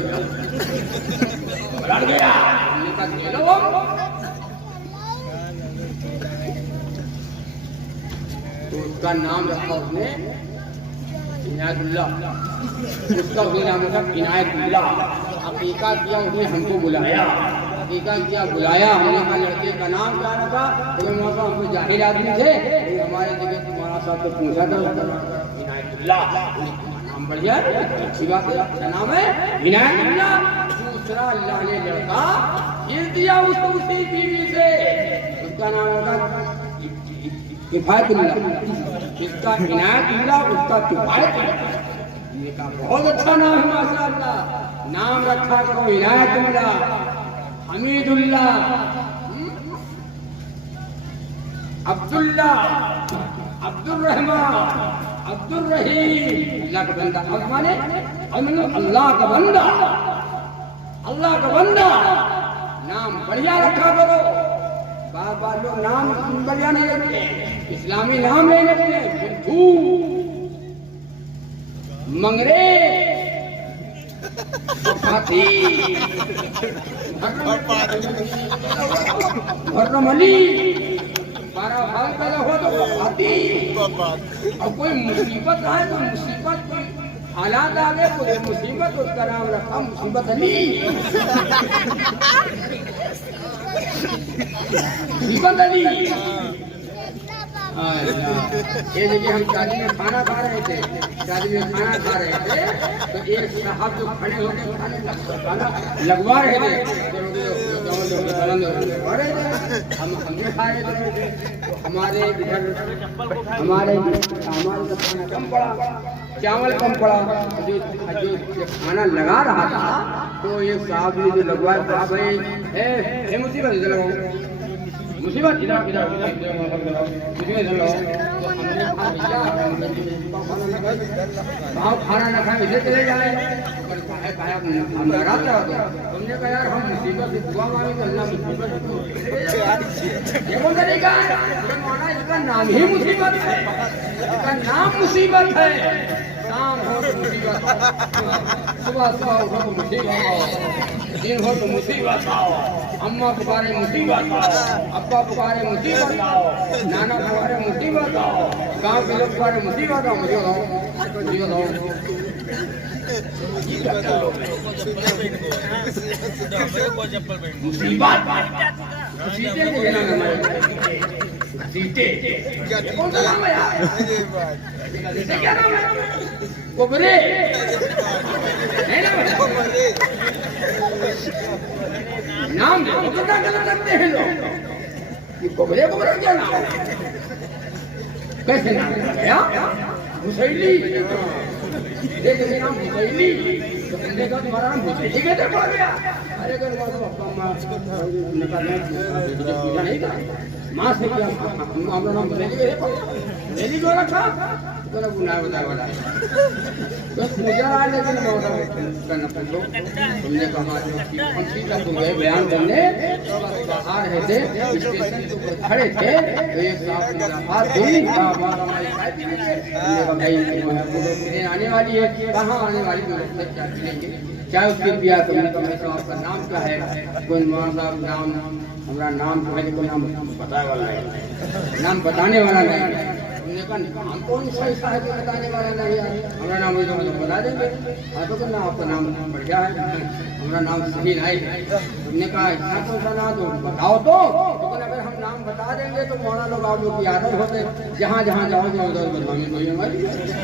गया, हमने कहा खेलो, तो उसका नाम रखा उसने इनायतुल्लाह, उसका उसने नाम रखा इनायतुल्लाह, अकीका किया उसने, हमको बुलाया, अकीका किया बुलाया, हमने कहा लड़के का नाम क्या रखा, तो मौसा हमको जाहिर आदमी थे, हमारे जगह तुम्हारा साथ तो पूछा था इनायतुल्लाह, नाम बढ़िया अच्छी बात है, क्या नाम है इनायतुल्लाह, दूसरा अल्लाह ने लड़का गिर दिया उसको उसी बीवी से, उसका नाम होगा किफायतुल्लाह, इसका इनायतुल्लाह, उसका किफायतुल्लाह, ये का बहुत अच्छा नाम है माशाअल्लाह, नाम रखा तो इनायतुल्लाह, हमीदुल्लाह, अब्दुल्लाह, अब्दुल रहमान, अब्दुल रहीम, अल्लाह का बंदा, अब माने अल्लाह का बंदा, अल्लाह का बंदा, नाम बढ़िया रखा करो, बार लोग नाम बढ़िया नहीं रखते, इस्लामी नाम नहीं रखते, बिल्कू, मंगरे, फाती, मुहर्रम अली, 12 साल पैदा हो तो फाती, और कोई मुसीबत आए तो मुसीबत, कोई हालात आ गए कोई मुसीबत, उसका नाम रखा मुसीबत अली, मुसीबत अली। ये देखिए हम शादी में खाना खा रहे थे, तो एक साहब जो खड़े होकर खाना लगवा रहे थे, हम खा रहे थे, तो हमारे खाना कम पड़ा, चावल कम पड़ा, जो खाना लगा रहा था, तो एक साहब ने जो लगवाया था, भाई मुसीबत इधर लगाओ, मुसीबत इधर इधर खाना न खाए इधर चले जाए, हमने कहा यार हम मुसीबत से दुआ मांगे तो अल्लाह मुसीबत, ये कौन तरीका है, इसका नाम ही मुसीबत है, इसका नाम मुसीबत है, शाम हो तो मुसीबत, सुबह उठो तो मुसीबत आओ, दिन हो तो मुसीबत आओ, अम्मा पुकारे मुसीबत आओ, अब्बा पुकारे मुसीबत आओ, नाना पुकारे मुसीबत आओ, गांव के लोग पुकारे मुसीबत आओ, मुझे बताओ मुसीबत, सीटे कौन सा नाम है यार, क्या नाम है, कोबरे नाम कितना गलत रखते हैं लोग, कोबरे क्या नाम, कैसे नाम है मुसैली, देखिए नाम मुसैली, तो बंदे का तुम्हारा नाम मुसैली कैसे पड़ गया, अरे अगर पूजा नहीं करा, माँ से क्या हमारा नाम मुसैली कैसे पड़ गया, मुसैली क्यों रखा, तो ना बुनाए बताए वाला बस पूजा आ लेकिन करना पूछो तुमने कहा पंछी का तुम गए बयान करने आ रहे थे स्टेशन के ऊपर खड़े थे तो एक साहब मुलाकात हुई ट्रेन आने वाली है कहाँ आने वाली क्या चलेंगे क्या उसके दिया तुमने तो मैं आपका नाम क्या है कोई साहब नाम हमारा नाम जो है कोई नाम बताने वाला है नाम बताने वाला नहीं हमने कहा नाम कौन सा ऐसा है जो बताने वाला नहीं है हमारा नाम ये तो बता देंगे तो ना आपका नाम बढ़िया है हमारा नाम सही नहीं है हमने कहा ऐसा कौन सा नाम तो बताओ तो अगर हम नाम बता देंगे तो मौना लोग आप लोग की आदत होते जहाँ जहाँ जाओगे उधर बदनामी कोई हमारी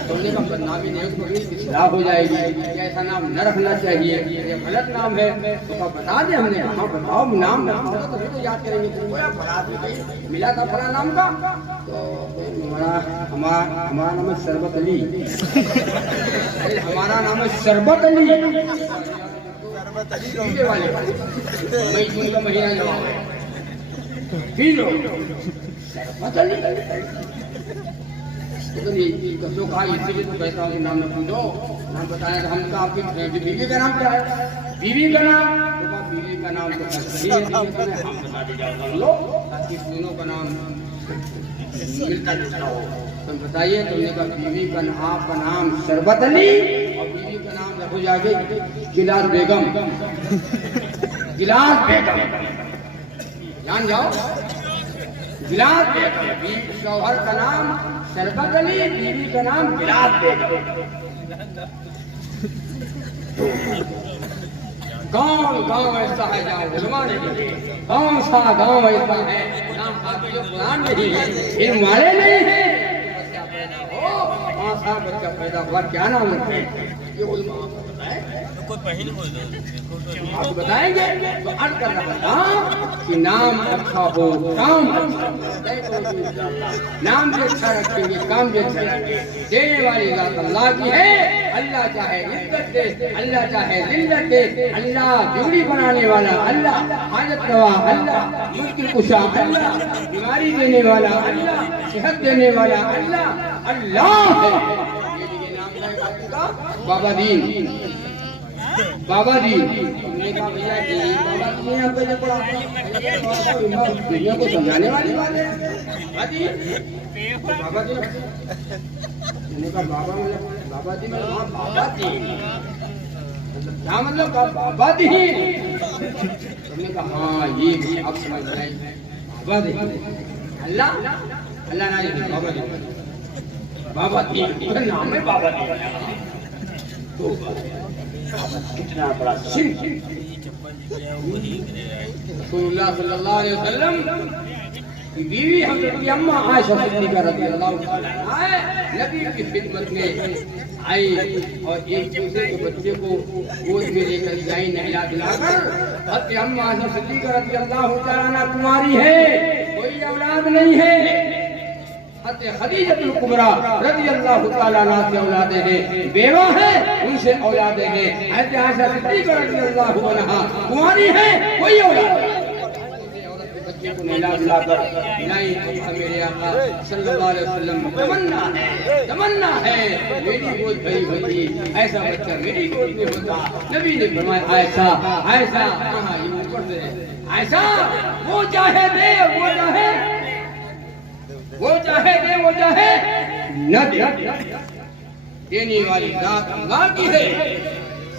बोलने का बदनामी नहीं उसको इस्लाह हो जाएगी ऐसा नाम न रखना चाहिए ये गलत नाम है तो बता दें हमने हाँ बताओ नाम बताओ तो याद करेंगे मिला था फला नाम का तो हमारा नाम है शरबत अली हमारा नाम है शरबत अली वाले मई जून का महीना जवाब है शरबत अली तो कहा इसीलिए तो कहता हूँ नाम न पूछो नाम बताया हम कहा आपकी बीवी का नाम क्या है बीवी का नाम बीवी का नाम तो सही है हम बता दे जाओ लो ताकि दोनों का नाम मिलता जुलता हो तुम बताइए तुमने कहा बीवी का आपका नाम शरबत अली और बीवी का नाम रखो जाके गिलास बेगम गिलास बेगम जान जाओ गिलास बेगम शौहर का नाम शरबत अली बीवी का नाम गिलास बेगम गाँव ऐसा है जाओ बुलवाने के लिए कौन सा गाँव ऐसा है नाम कुरान नहीं है हमारे नहीं है बच्चा पैदा हो कौन सा बच्चा पैदा हुआ क्या नाम रखे ये आप बताएंगे तो अर्थ कर रहा कि नाम अच्छा हो काम नाम भी अच्छा रखेंगे काम भी अच्छा रखेंगे देने वाली बात अल्लाह की है अल्लाह चाहे इज्जत दे अल्लाह चाहे जिल्लत दे अल्लाह जोड़ी बनाने वाला अल्लाह हाजत रवा अल्लाह मुश्किल कुशा अल्लाह बीमारी देने वाला अल्लाह सेहत देने वाला अल्लाह अल्लाह है बाबा दीन बाबा जी हमने कहा भैया जी बाबा जी यहाँ पे पड़ा दुनिया को समझाने वाली बात है बाबा जी मैंने कहा बाबा जी बाबा जी क्या मतलब बाबा जी हमने कहा हाँ ये आप समझ रहे हैं बाबा जी अल्लाह अल्लाह ना बाबा जी नाम है बाबा जी कितना बड़ा रसूलुल्लाह सल्लल्लाहु अलैहि वसल्लम की बीवी हज़रत अम्मा आयशा सिद्दीक़ा रज़ियल्लाहु ताला अन्हा नबी की खिदमत में आई और एक दूसरे के बच्चे को गोद में लेकर जाई नहला दिलाकर हज़रत अम्मा आयशा सिद्दीक़ा रज़ियल्लाहु ताला अन्हा कुंवारी है कोई औलाद नहीं है खदीजतुल कुबरा रज़ियल्लाहु ताला अन्हा से औलादें हैं बेवा है उनसे औलादें हैं हज़रत आयशा सिद्दीक़ा रज़ियल्लाहु अन्हा कुंवारी है कोई औलाद बच्चे को नहला दिलाकर नहीं मेरे आका सल्लल्लाहु अलैहि वसल्लम तमन्ना है मेरी गोद भरी भरी ऐसा बच्चा मेरी गोद में होता नबी ने फरमाया आयशा आयशा कहां ये ऊपर से आयशा वो चाहे दे वो चाहे न दे देने वाली जात अल्लाह की है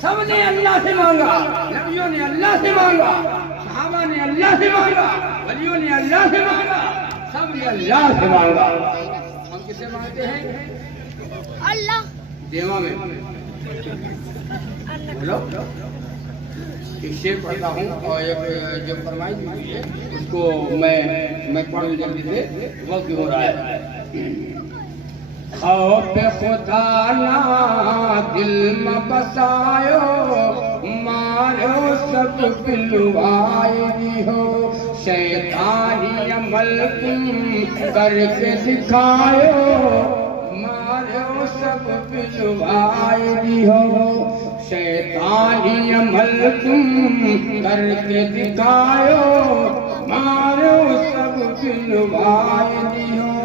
सबने अल्लाह से मांगा नबियों ने अल्लाह से मांगा सहाबा ने अल्लाह से मांगा वलियों ने अल्लाह से मांगा सबने अल्लाह से मांगा हम किसे मांगते हैं अल्लाह देवा में हेलो एक शेर पढ़ता हूँ और एक जो फरमाइश हुई है उसको मैं पढ़ जल्दी से वक्त हो रहा है खौफ खुदा ना दिल में बसायो मारो सब पिलवाई हो शैतानी अमल तुम करके दिखायो मारो सब पिलवाई हो शैतानी अमल तुम करके दिखायो मारो सब पिलवाई हो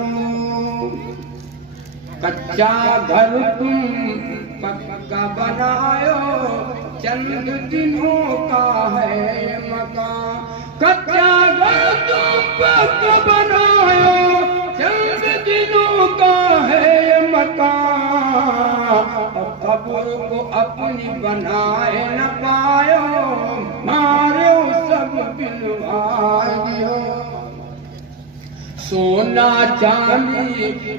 कच्चा घर तुम पक्का बनायो, चंद दिनों का है मकान। कच्चा घर तुम पक्का बनायो, चंद दिनों का है मकान। कब्र को अपनी बनाए न पायो, मारो सब बिलवाइयो। सोना चांदी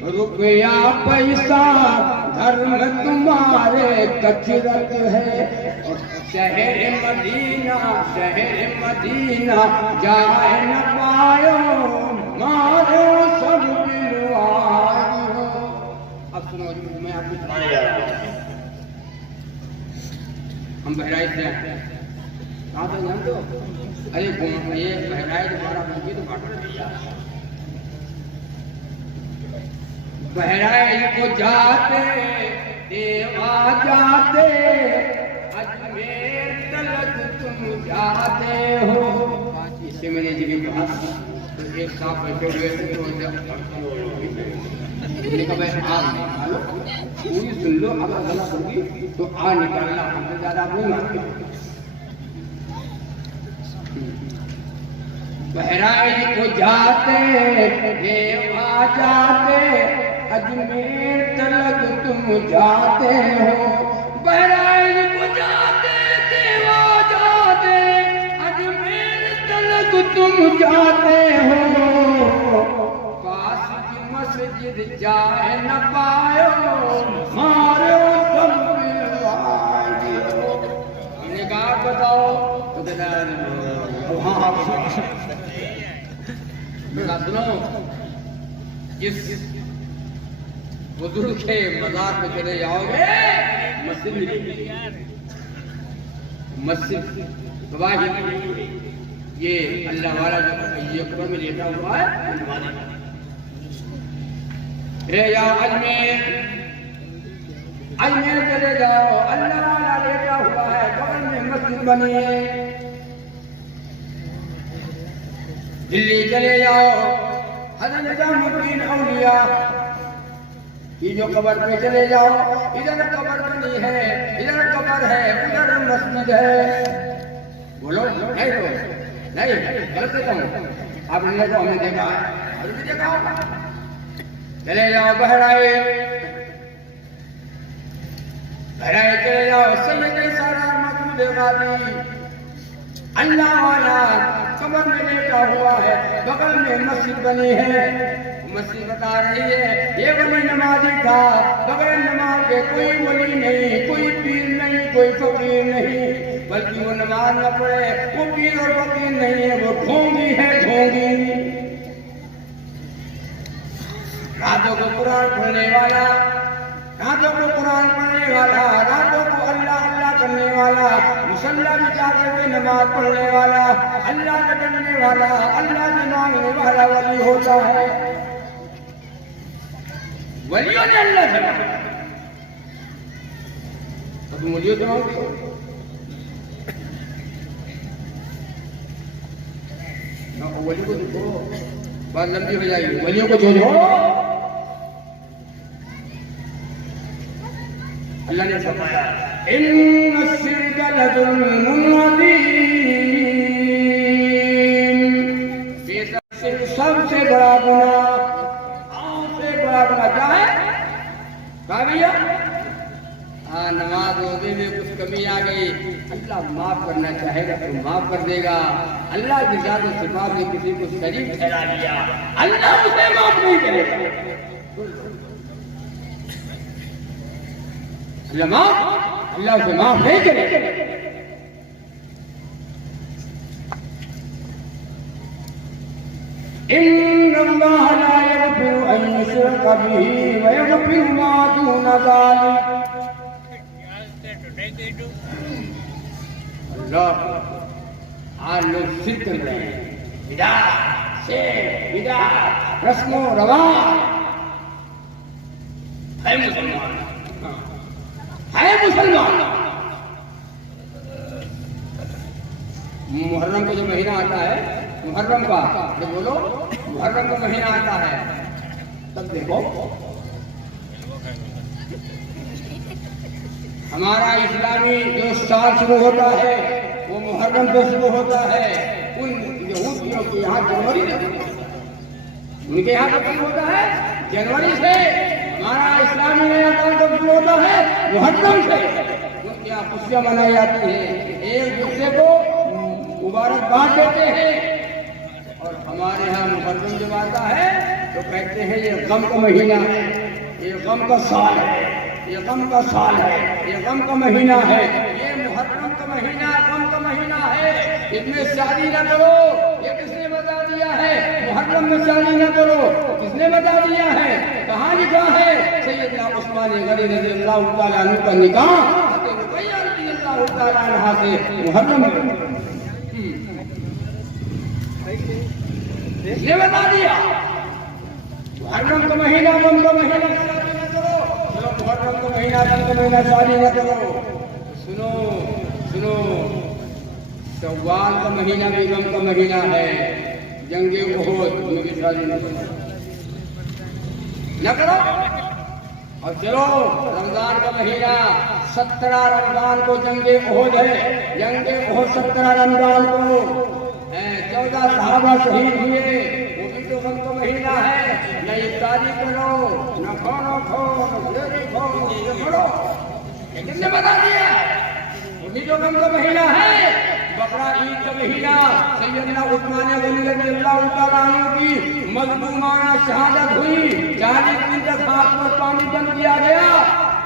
रुपया पैसा घर में तुम्हारे कचरत है। शहर मदीना जाए न पायो, मारो सब बिलवाइयो। अब सुनो, मैं आपको सुनाने जा रहा हूँ। हम बहराइच से कहाँ तक जानते हो? अरे ये बहराइच हमारा मुझे तो बांट दिया। बहराइच को जाते देवा जाते, अजमेर तलक तुम जाते हो। इससे मैंने जी कहा तो एक साथ बैठे हुए थे, तो पूरी सुन लो, अगर गलत होगी तो आ निकालना, हमसे ज्यादा आप नहीं मानते। बहराइच को जाते देवा जाते, अजमेर तलक तुम जाते हो। बहराइच को जाते देवा जाते, अजमेर तलक तुम जाते हो। मस्जिद जाए न पायो, मारो सब बिलवाइयो। हमने कहा बताओ तो हाँ सुनो, जिस बुजुर्ग के मजार पे चले जाओगे, मस्जिद ये अल्लाह वाला जो ये कब्र में लेटा हुआ है, जाओ अजमेर चले जाओ, अल्लाह वाला लेटा हुआ है, बगल में मस्जिद बनी है। दिल्ली चले जाओ, हज़रत निजामुद्दीन औलिया की जो कब्र पे चले जाओ, इधर कब्र बनी है, इधर कब्र है, उधर मस्जिद है। बोलो नहीं तो नहीं, गलत कहता हूँ। आपने देखो, हमने देखा है, देखा होगा। चले जाओ बहराइच चले जाओ, सैयद सारा मौजूद गाजी अल्लाह वाला कब्र में लेटा हुआ है, बगल में मस्जिद बनी है। मस्जिद बता रही है ये वली नमाजी था, बगैर नमाज के कोई वली नहीं, कोई पीर नहीं, कोई फकीर नहीं, बल्कि वो नमाज न पढ़े वो पीर और फकीर नहीं है, वो ढोंगी है, ढोंगी। रातों को कुरान पढ़ने वाला, रातों को कुरान पढ़ने वाला, रातों को अल्लाह अल्लाह करने वाला, मुसल्ला बिछा करके नमाज पढ़ने वाला, अल्लाह से डरने वाला, अल्लाह से मांगने वाला वली होता है। वलियों ने अल्लाह से मांगा, अब तुम वलियों से मांगते हो? वली को देखो, बात लंबी हो जाएगी। वलियों को छोड़ो, अल्लाह ने फरमाया इन्न शिर्क लजुल्मुन अज़ीम, शिर्क सबसे बड़ा गुनाह, सबसे बड़ा गुनाह क्या है? कहा भैया? हाँ, नमाज रोजे में कुछ कमी आ गई, अल्लाह माफ करना चाहेगा तो माफ कर देगा। अल्लाह की जात और सिफात में किसी को शरीक ठहरा दिया, अल्लाह उसे माफ नहीं करेगा। अल्लाह उसे माफ नहीं करेगा। इन्नल्लाह ला यग़फ़िरु अन युश्रका बिही व यग़फ़िरु मा दून ज़ालिक। अल्लाह, आज लोग शिर्क कर रहे हैं, बिदात, रस्मों रवाज है। मुसलमान है, मुसलमान। मुहर्रम का जो महीना आता है, मुहर्रम का जो बोलो, मुहर्रम का महीना आता है, तब देखो हमारा इस्लामी जो साल शुरू होता है वो मुहर्रम से शुरू होता है। उन यहूदियों के यहाँ जनवरी से, उनके यहाँ तो कब होता है? जनवरी से। हमारा इस्लामी नया साल कब शुरू होता है? मुहर्रम से। उनके यहाँ खुशियाँ मनाई जाती है, एक दूसरे को मुबारकबाद देते हैं। और हमारे यहाँ मुहर्रम जब आता है तो कहते हैं ये गम का महीना है, ये गम का साल है, ये गम का साल है, ये गम का महीना है। ये मुहर्रम का महीना गम का महीना है, इसमें शादी न करो। ये किसने बता दिया है? मुहर्रम में शादी न करो, किसने बता दिया है? कहाँ लिखा है? सैयदना उस्मान गनी रज़ियल्लाहु तआला अन्हु का निकाह हज़रत रुक़य्या रज़ियल्लाहु तआला अन्हा से मुहर्रम में। ये बता दिया मुहर्रम का महीना गम का महीना शादी न करो। चलो मुहर्रम का महीना गम का महीना शादी न करो। सुनो सुनो, शव्वाल का महीना भी गम का महीना है, जंगे ओहद में भी शादी न करो। और चलो रमजान का महीना 17 रमजान को जंगे ओहद है, जंगे ओहद 17 रमजान को 14 सहाबा शहीद हुए, वो भी तो गम का महीना है। न इफ्तारी करो, न खाना खाओ, न गुलेरी खाओ, ये करो। किसने बता दिया? वो भी तो गम का महीना है। बकरा ईद का महीना सैयदना उस्मान गनी रज़ियल्लाहु तआला अन्हु की मज़लूमाना शहादत हुई। 40 दिन तक हाथ में पानी बंद किया गया,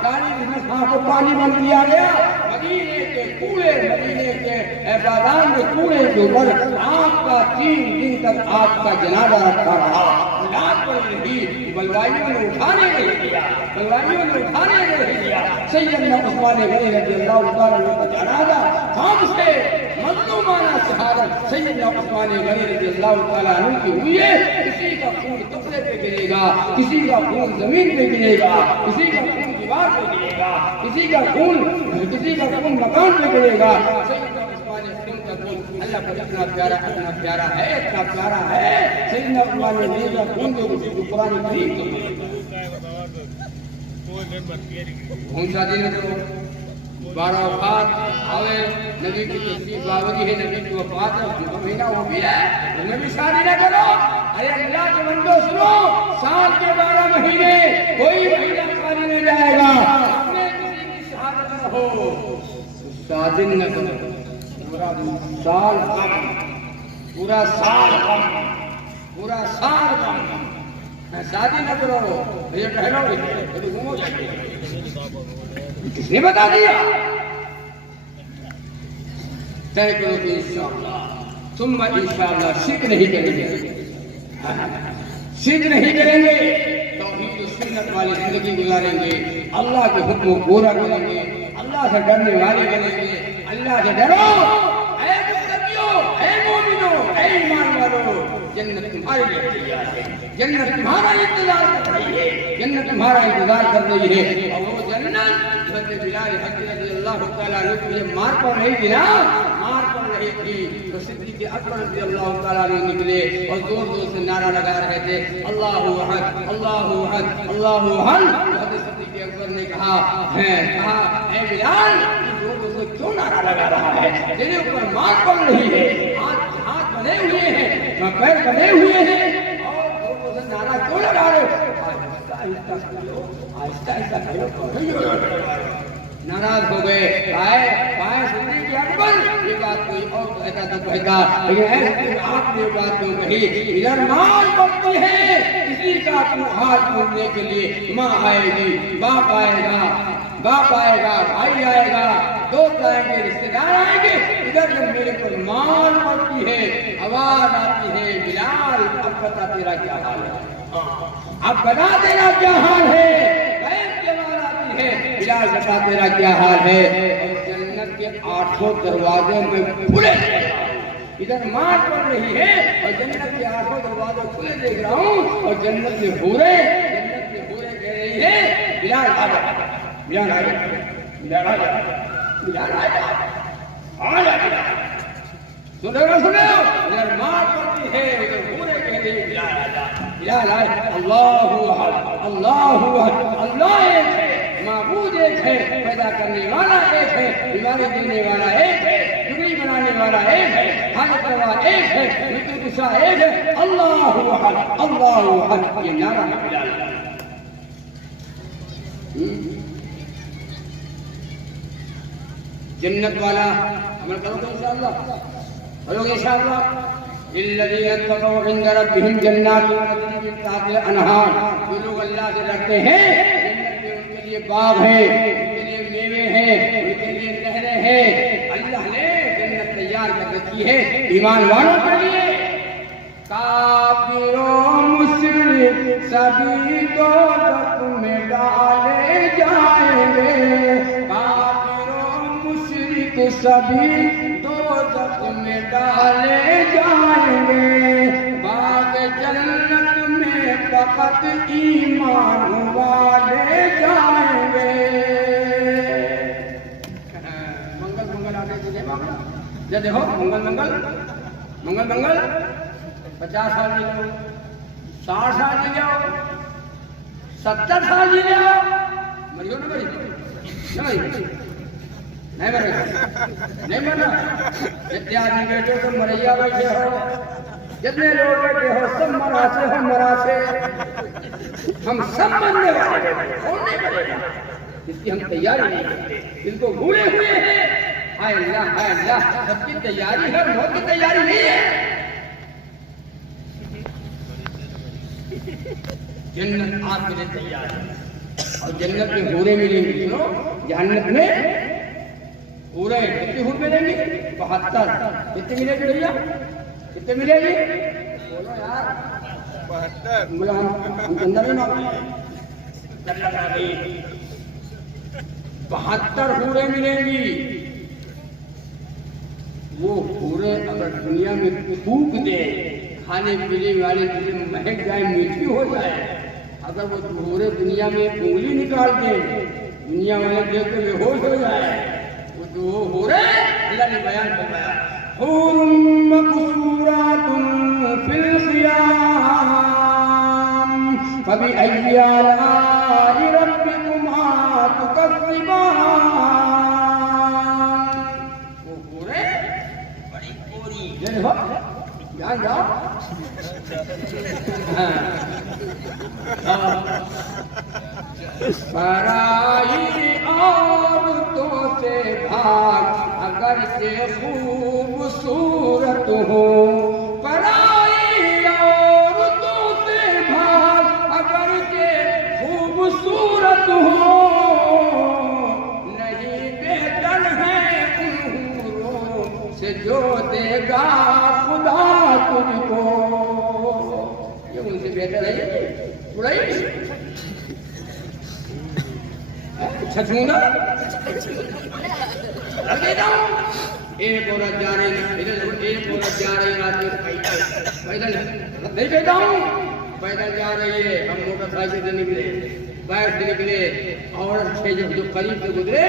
40 दिन तक हाथ में पानी बंद किया गया। मदीने के कूड़े, मदीने के बाजार में कूड़े के ऊपर आपका 3 दिन तक आपका जनाजा रखा रहा। मिलाद पर भी बलवाइयों ने उठाने नहीं दिया, बलवाइयों ने उठाने नहीं दिया। सैयदना उस्मान गनी रज़ियल्लाहु तआला अन्हु का जनाजा हम से मज़लूमाना शहादत सैयदना उस्मान गनी रज़ियल्लाहु तआला अन्हु की हुई है। किसी का खून कपड़े पे गिरेगा, किसी का खून जमीन पे गिरेगा, किसी का खून दीवार पे गिरेगा, किसी का खून मकान पे गिरेगा। सैयदना उस्मान खून का खून अल्लाह का इतना प्यारा है, इतना प्यारा है, इतना प्यारा है। सैयदना उस्मान गनी का खून जो कुरान करीम खून शादी न करो। 12 वफात आवे, नबी की तशरीफ बावरी है, नबी की वफात है, उनका महीना वो भी है, उनमें भी शादी न करो। अरे अल्लाह के बंदो सुनो, साल के 12 महीने कोई महीना खाली नहीं जाएगा, उसमें किसी की शहादत न हो, शादी न करो। पूरा साल गम, पूरा साल गम, पूरा साल गम, शादी न करो। ये टहलो, ये घूमो जाके, किसने बता दिया? तय करो कि इंशाअल्लाह, तुम इंशाअल्लाह शिरक नहीं करेंगे, शिरक नहीं करेंगे, तौहीद और सुन्नत वाली जिंदगी गुजारेंगे, अल्लाह के हुक्म को पूरा करेंगे, अल्लाह से डरने वाले बनेंगे। अल्लाह से डरो ऐ मुत्तकियों, ऐ मोमिनों, ऐ ईमान वालों, जन्नत तुम्हारे लिए तैयार है, जन्नत तुम्हारा इंतजार कर रही है, जन्नत तुम्हारा इंतजार कर रही है। और वो जन्नत हज़रत बिलाल हक़ी रज़ियल्लाहु तआला अन्हु को जब मार पड़ रही थी ना, मार पड़ रही थी, तो सिद्दीक़ अकबर रज़ियल्लाहु तआला अन्हु निकले और जोर जोर से नारा लगा रहे थे, अल्लाहु अहद, अल्लाहु अहद, अल्लाहु अहद। हज़रत सिद्दीक़ अकबर ने कहा ऐ बिलाल, जोर जोर से क्यों नारा लगा रहा है? तेरे ऊपर मार पड़ रही है, हाथ बने हुए हैं, पैर बने हुए हैं, और जोर जोर से नारा क्यों लगा रहे हो? आहिस्ता आहिस्ता नाराज हो गए। आए सिद्दीक़ अकबर, ये बात कोई और कहता तो कहता, लेकिन आपने बात क्यों कही? इधर माल बनती है, किसी का तू हाथ मोड़ने के लिए माँ आएगी, बाप आएगा, भाई आएगा, दोस्त आएंगे, रिश्तेदार आएंगे। इधर जब मेरे पर माल पड़ती है, आवाज आती है, बिलाल अब बता तेरा क्या हाल है, अब बता तेरा क्या हाल है, बिलाल बता तेरा क्या हाल है। और जन्नत के 800 दरवाजों में खुले, इधर मार पड़ रही है और जन्नत के 800 दरवाजे खुले देख रहा हूँ, और जन्नत में पूरे कह रही है, बिलाल आ जा, बिलाल आ जा, बिलाल आ जा, बिलाल आ जा, आ जा। सुनो, इधर मार पड़ती है, इधर पूरे कह रही है, बिलाल आ जा, बिलाल आए। अल्लाहु अहद, अल्लाहु अहद, अल्लाह एक है, माबूद एक है, पैदा करने वाला एक है, बीमारी देने वाला एक है, बिगड़ी बनाने वाला एक है, खाने वाला एक है, मृत्यु कुशा एक है। अल्लाहु अहद, अल्लाहु अहद, ये नारा है बिलाल। जन्नत वाला अमल करोगे इंशाअल्लाह, करोगे इंशाअल्लाह। लिल्लज़ीना तक़व इंद रब्बिहिम जन्नातुन तजरी मिन तहतिहा अनहार, जो लोग अल्लाह से डरते हैं जन्नत में उनके लिए बाग है, उनके लिए मेवे हैं, उनके लिए नहरें हैं। अल्लाह ने जन्नत तैयार कर रखी है ईमान वालों के लिए। काफिरों मुश्रिक सभी दोज़ख में डाले जाएंगे, सभी दोज़ख में डाले जाएंगे, बाग जन्नत में फकत ईमान वाले जाएंगे। मंगल मंगल आने दीजिए बाबा, ये देखो मंगल मंगल मंगल मंगल। 50 साल जी लो, 60 साल जी जाओ, 70 साल जी जाओ, मरियो ना मरी नहीं मरेगा, नहीं मरना। जितने आदमी बैठे हो मरैया बैठे हो, जितने लोग बैठे हो सब मरासे हो, मरासे हम सब मरने वाले, कौन नहीं मरेगा, इसकी हम तैयारी नहीं करते, इनको भूले हुए हैं। हाय अल्लाह, सबकी तैयारी है, मौत की तैयारी नहीं है। जन्नत आपके लिए तैयार है, और जन्नत में हूरें मिलेंगी। सुनो, जन्नत में पूरे कितनी हूर मिलेंगी? 72। कितनी मिलेगी भैया, कितनी मिलेगी? बोलो यार, 72। हम अंदर ही ना 72 हूरें मिलेंगी। वो हूरें अगर दुनिया में फूक दे, खाने पीने वाले चीजें महक जाए, मीठी हो जाए, अगर वो हूरें दुनिया में उंगली निकाल दे, दुनिया वाले देख के बेहोश हो जाए, जो हो रहे अल्लाह ने बयान करवाया। हुरुम मक़सूरातुन फिल ख़ियाम फबि अय्यि आलाइ रब्बिकुमा तुकज़्ज़िबान। वो हो रहे बड़ी गोरी, ये देखो ध्यान जाओ। पराई औरतों से भाग अगर से खूबसूरत हो, पराई औरतों से भाग अगर से खूबसूरत हो, नहीं बेहतर है उन हूरों से जो देगा खुदा तुझको। ये उनसे बेहतर है बुराई छछूंगा देता हूँ। एक औरत जा रही इधर, एक औरत जा रही रात में पैदल नहीं देता हूँ, पैदल जा रही है, हम मोटरसाइकिल से निकले, बाइक से निकले, औरत से जो करीब से गुजरे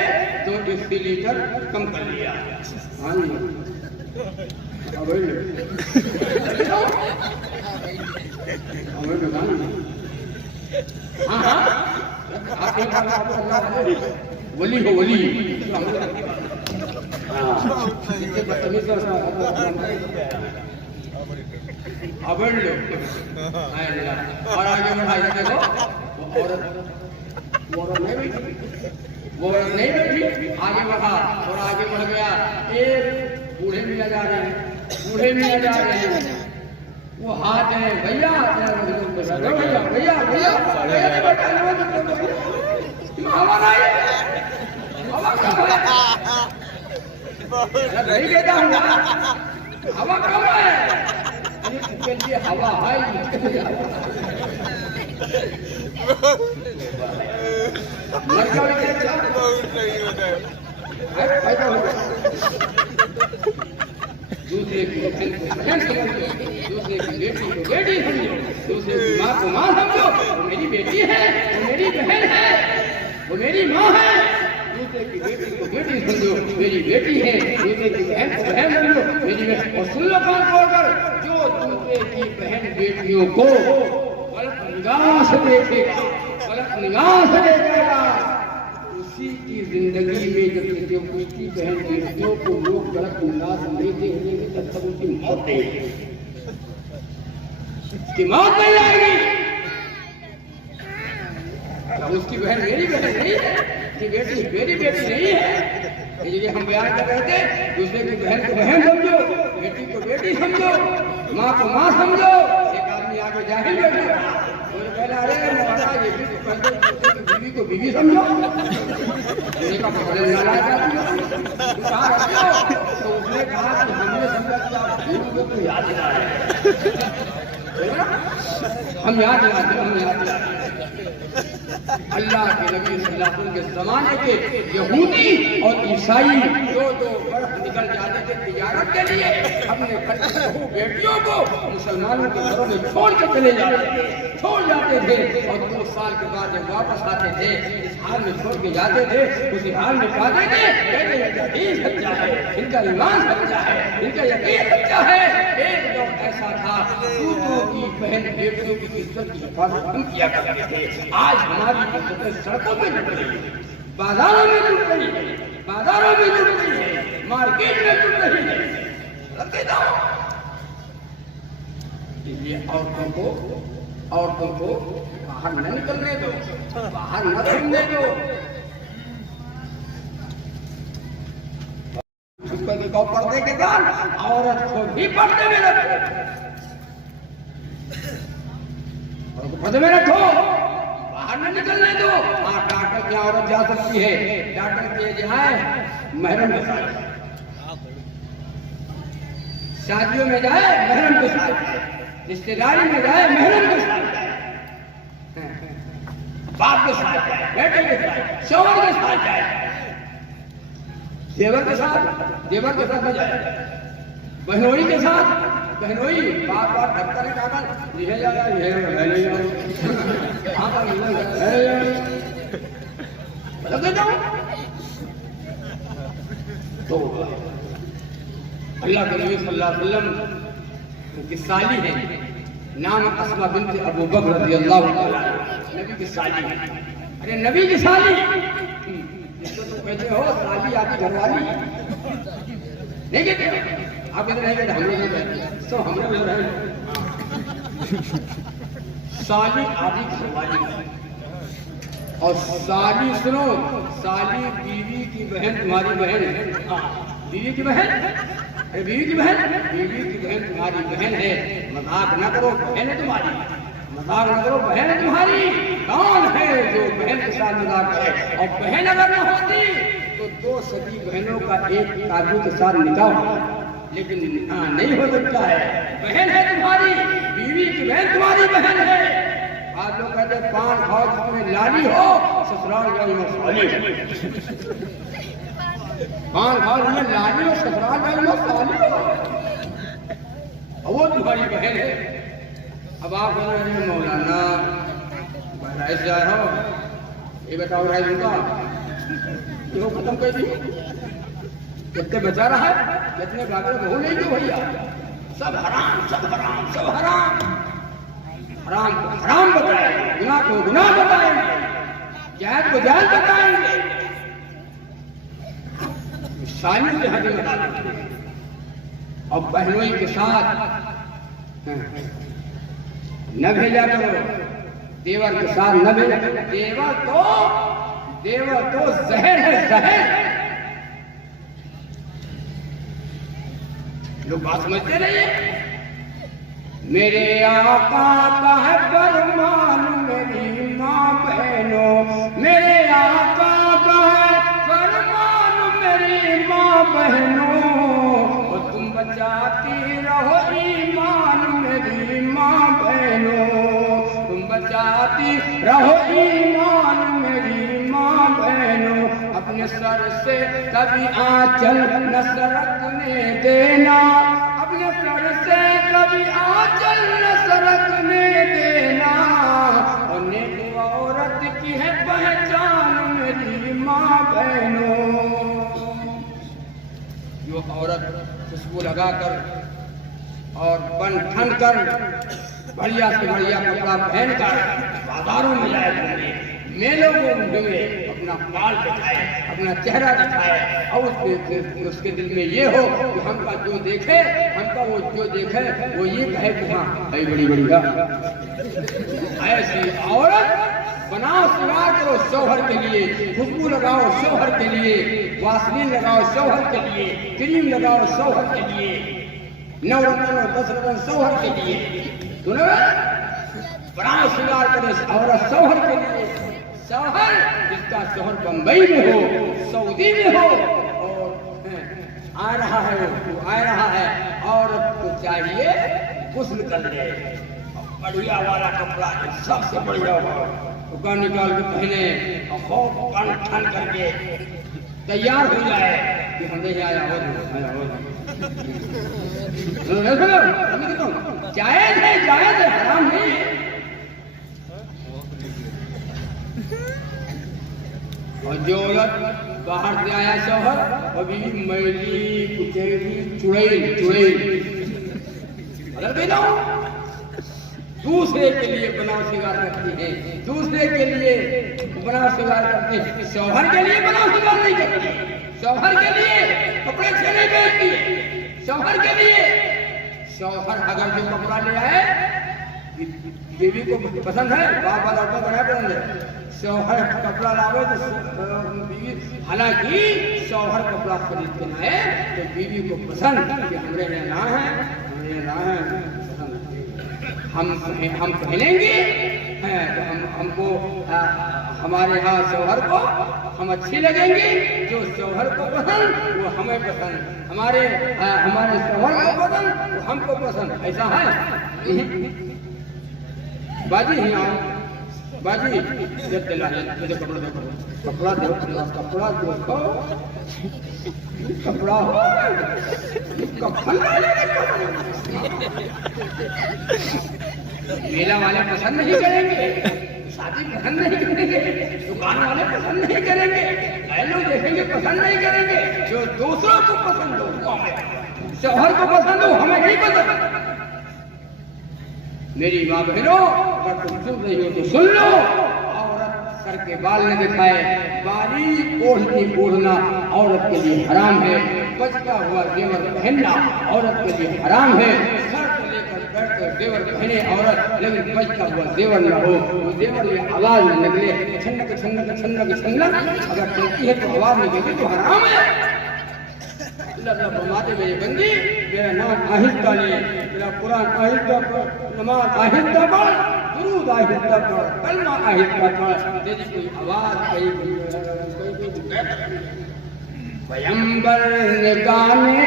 तो 1 लीटर कम कर लिया। हाँ वली हो वली अबड़ लो और आगे बढ़ाई देखो। वो औरत नहीं बैठी, वो औरत नहीं बैठी, आगे बढ़ा और आगे बढ़ गया। एक बूढ़े मिला जा रहे हैं, बूढ़े मिला जा रहे हैं, वो हाथ है भैया भैया भैया भैया हवा नहीं देता हूँ, हवा कम है, इसके लिए हवा है। दूसरे की बहन समझो, दूसरे की बेटी को बेटी समझो, दूसरे की माँ को माँ समझो। वो मेरी बेटी है, वो मेरी बहन है, वो मेरी माँ है। दूसरे की बेटी को बेटी समझो, मेरी बेटी है, दूसरे की बहन को बहन समझो, मेरी बहन। और सुन लो कान खोलकर, जो दूसरे की बहन बेटियों को गलत निगाह से देखेगा, गलत निगाह से देखेगा, किसी की जिंदगी में जब किसी उसकी बहन बेटियों को लोग गलत अंदाज नहीं देखेंगे तब तक उसकी मौत नहीं होगी, उसकी मौत नहीं आएगी। क्या उसकी बहन मेरी बहन नहीं है, उसकी बेटी मेरी बेटी नहीं है? ये हम बयान कर रहे थे, दूसरे की बहन को बहन समझो, बेटी को बेटी समझो, माँ को माँ समझो। एक आदमी आगे जाहिल बैठा, पहले अरे महाराज ये भी बीवी को बीवी समझो, तो उसने कहा कि हमने समझा कि आप बीवी को तो याद दिला रहे हैं, हम याद दिलाते हैं, हम याद दिलाते हैं। अल्लाह के नबी सल्लल्लाहु अलैहि वसल्लम के जमाने के यहूदी और ईसाई दो बर्फ निकल जाते थे तिजारत के लिए, अपने बहू बेटियों को मुसलमानों के घरों में छोड़ के चले जाते थे, छोड़ जाते थे। और 2 साल के बाद जब वापस आते थे इस हाल में छोड़ के जाते थे, उसी हाल में पाते थे कहते यकीन सच्चा है, इनका ईमान सच्चा है, इनका यकीन सच्चा है। एक दौर ऐसा था दूसरों की बहन बेटियों की इज्जत की हिफाजत हम किया करते थे। आज हमारी इज्जतें सड़कों में जुट रही है, बाजारों में जुट रही है, बाजारों में जुट रही है, मार्केट में जुट रही है। रखे जाओ इसलिए औरतों को बाहर न निकलने दो, बाहर न घूमने दो। पर्दे के बाद औरत को भी पर्दे में रखो, पर्दे में रखो, बाहर न निकलने दो। हाँ, डॉक्टर की औरत जा सकती है, डॉक्टर के जाए महरम के साथ, शादियों में जाए महरम के साथ, रिश्तेदारी में जाए महरम के साथ, बाप के साथ जाए, बेटे के साथ, शौहर के साथ जाए, देवर के साथ न जाए, बहनोई के साथ, बहनोई बार ढकता है कागज, यह जाएगा तो अल्लाह के नबी सल्लल्लाहु अलैहि वसल्लम की साली है, नाम अस्मा बिन्त अबू बकर रज़ियल्लाहु ताला, नबी की साली। अरे नबी की साली, इसको तो कहते हो साली आदि घरवाली, नहीं कहते आप कहते नहीं कहते, हम लोग सब हमरे लोग हैं, साली आदि घरवाली। और साली सुनो, साली बीवी की बहन तुम्हारी बहन है, बीवी की बहन, अरे बीवी की बहन तुम्हारी बहन है। मजाक न करो, बहन है तुम्हारी, मजाक न करो, बहन है तुम्हारी। कौन है जो बहन के साथ मजाक करे? और बहन अगर न होती तो 2 सगी बहनों का एक आदमी के साथ निकाह होता, लेकिन नहीं हो सकता है। बहन है तुम्हारी, बीवी की बहन तुम्हारी बहन है। आज लोग कहते हैं 5 भाव जिसमें लाली हो ससुराल जाई में साली, 5 भाव में लाली हो ससुराल जाई में साली हो, वो तुम्हारी बहन है। अब आप बोले मौलाना राइस जाए हो, ये बताओ राइस उनका क्यों खत्म कर दी, कितने बचा रहा है, कितने बाकी बहु नहीं क्यों भैया, सब हराम, सब हराम, सब हराम, हराम को हराम बताएंगे, गुनाह को गुनाह बताएंगे, जायज को जायज बताएंगे, सालियों से हमें बता देंगे। और बहनोई के साथ न भेजा करो, देवर के साथ न भेजा, देवर तो जहर है, जहर। लोग बात समझते रहिए। मेरे आका का है फरमान मेरी माँ बहनों, मेरे आका का है फरमान मेरी माँ बहनों, और तुम बचाती रहो ईमान मेरी माँ बहनों, तुम बचाती रहो ईमान मेरी माँ बहनों। अपने सर से कभी आंचल न सरकने देना, अपने सर से कभी आंचल न सरकने देना, और नेक औरत की है पहचान मेरी माँ बहनों। जो औरत खुशबू लगाकर और बन ठन कर बढ़िया से बढ़िया कपड़ा पहनकर बाजारों में जाए, मेलों में घूमे, अपना अपना बाल दिखाए, अपना चेहरा दिखाए और उसके दिल में ये हो कि हमका जो देखे, हमका वो जो देखे वो ये कहे कि हाँ भाई बड़ी बढ़िया। ऐसी औरत बनाओ, श्रृंगार करो शौहर के लिए, खुशबू लगाओ शौहर के लिए, वासलीन लगाओ शौहर के लिए, क्रीम लगाओ शौहर के लिए, 9 रत्न और 10 रत्न शौहर के लिए। सुनो, बनाओ श्रृंगार करो औरत शौहर के लिए। शौहर जिसका शौहर बंबई में हो, सऊदी में हो और आ रहा है, वो आ रहा है, औरत को चाहिए गुस्ल कर ले, बढ़िया वाला कपड़ा सबसे बढ़िया हो, उसका निकाल के पहने और खूब ठन करके तैयार हो जाए कि हमने आया हो जायज है, जायज है, हराम नहीं है। और जो औरत बाहर से आया शौहर अभी मैली कुचैली चुड़ैल बदल भी दो, दूसरे के लिए बनाव श्रृंगार करती है, दूसरे के लिए बनाव श्रृंगार करती है, शौहर के लिए बनाव श्रृंगार नहीं करती, शौहर के लिए कपड़े छेने बेचती है, शौहर के लिए। शौहर अगर जो कपड़ा ले आए बीवी को पसंद है, बाप वाला बनाया पसंद है, शौहर कपड़ा लावे तो बीवी, हालांकि शौहर कपड़ा खरीद के लाए तो बीवी को पसंद कि हमरे यहाँ है, हमरे यहाँ है, हम पहनेंगे हैं तो हमको हमारे यहाँ शौहर को हम अच्छी लगेंगे, जो शौहर को पसंद वो हमें पसंद, हमारे शौहर को पसंद वो हमको पसंद, ऐसा है। बाजी ही आओ, बाजी जब दिला मुझे कपड़ा देखो, कपड़ा देखो, कपड़ा देखो, कपड़ा हो मेला वाले पसंद नहीं करेंगे, शादी पसंद नहीं करेंगे, दुकान वाले पसंद नहीं करेंगे, लोग देखेंगे पसंद नहीं करेंगे, जो दूसरों को पसंद हो वो हमें, शौहर को पसंद हो हमें नहीं पसंद। मेरी माँ बहनों, अगर तुम सुन रही हो तो सुन लो, औरत सर के बाल न दिखाए, बारीक ओढ़नी ओढ़ना औरत के लिए हराम है, बचता हुआ जेवर पहनना औरत के लिए हराम है। सर से लेकर पैर तक जेवर पहने औरत, लेकिन बचता हुआ जेवर न हो, वो जेवर में आवाज न निकले, छन्नक छन्नक छन्नक छन्नक अगर चलती है तो आवाज निकलेगी तो हराम है। अल्लाह फरमाते मेरे बंदी, मेरा नाम आहिस्ता ले, मेरा कुरान आहिस्ता पढ़, नमाज आहिस्ता पढ़, दुरूद आहिस्ता पढ़, कलमा आहिस्ता पढ़, तेरी कोई आवाज कहीं पैगंबर ने गाने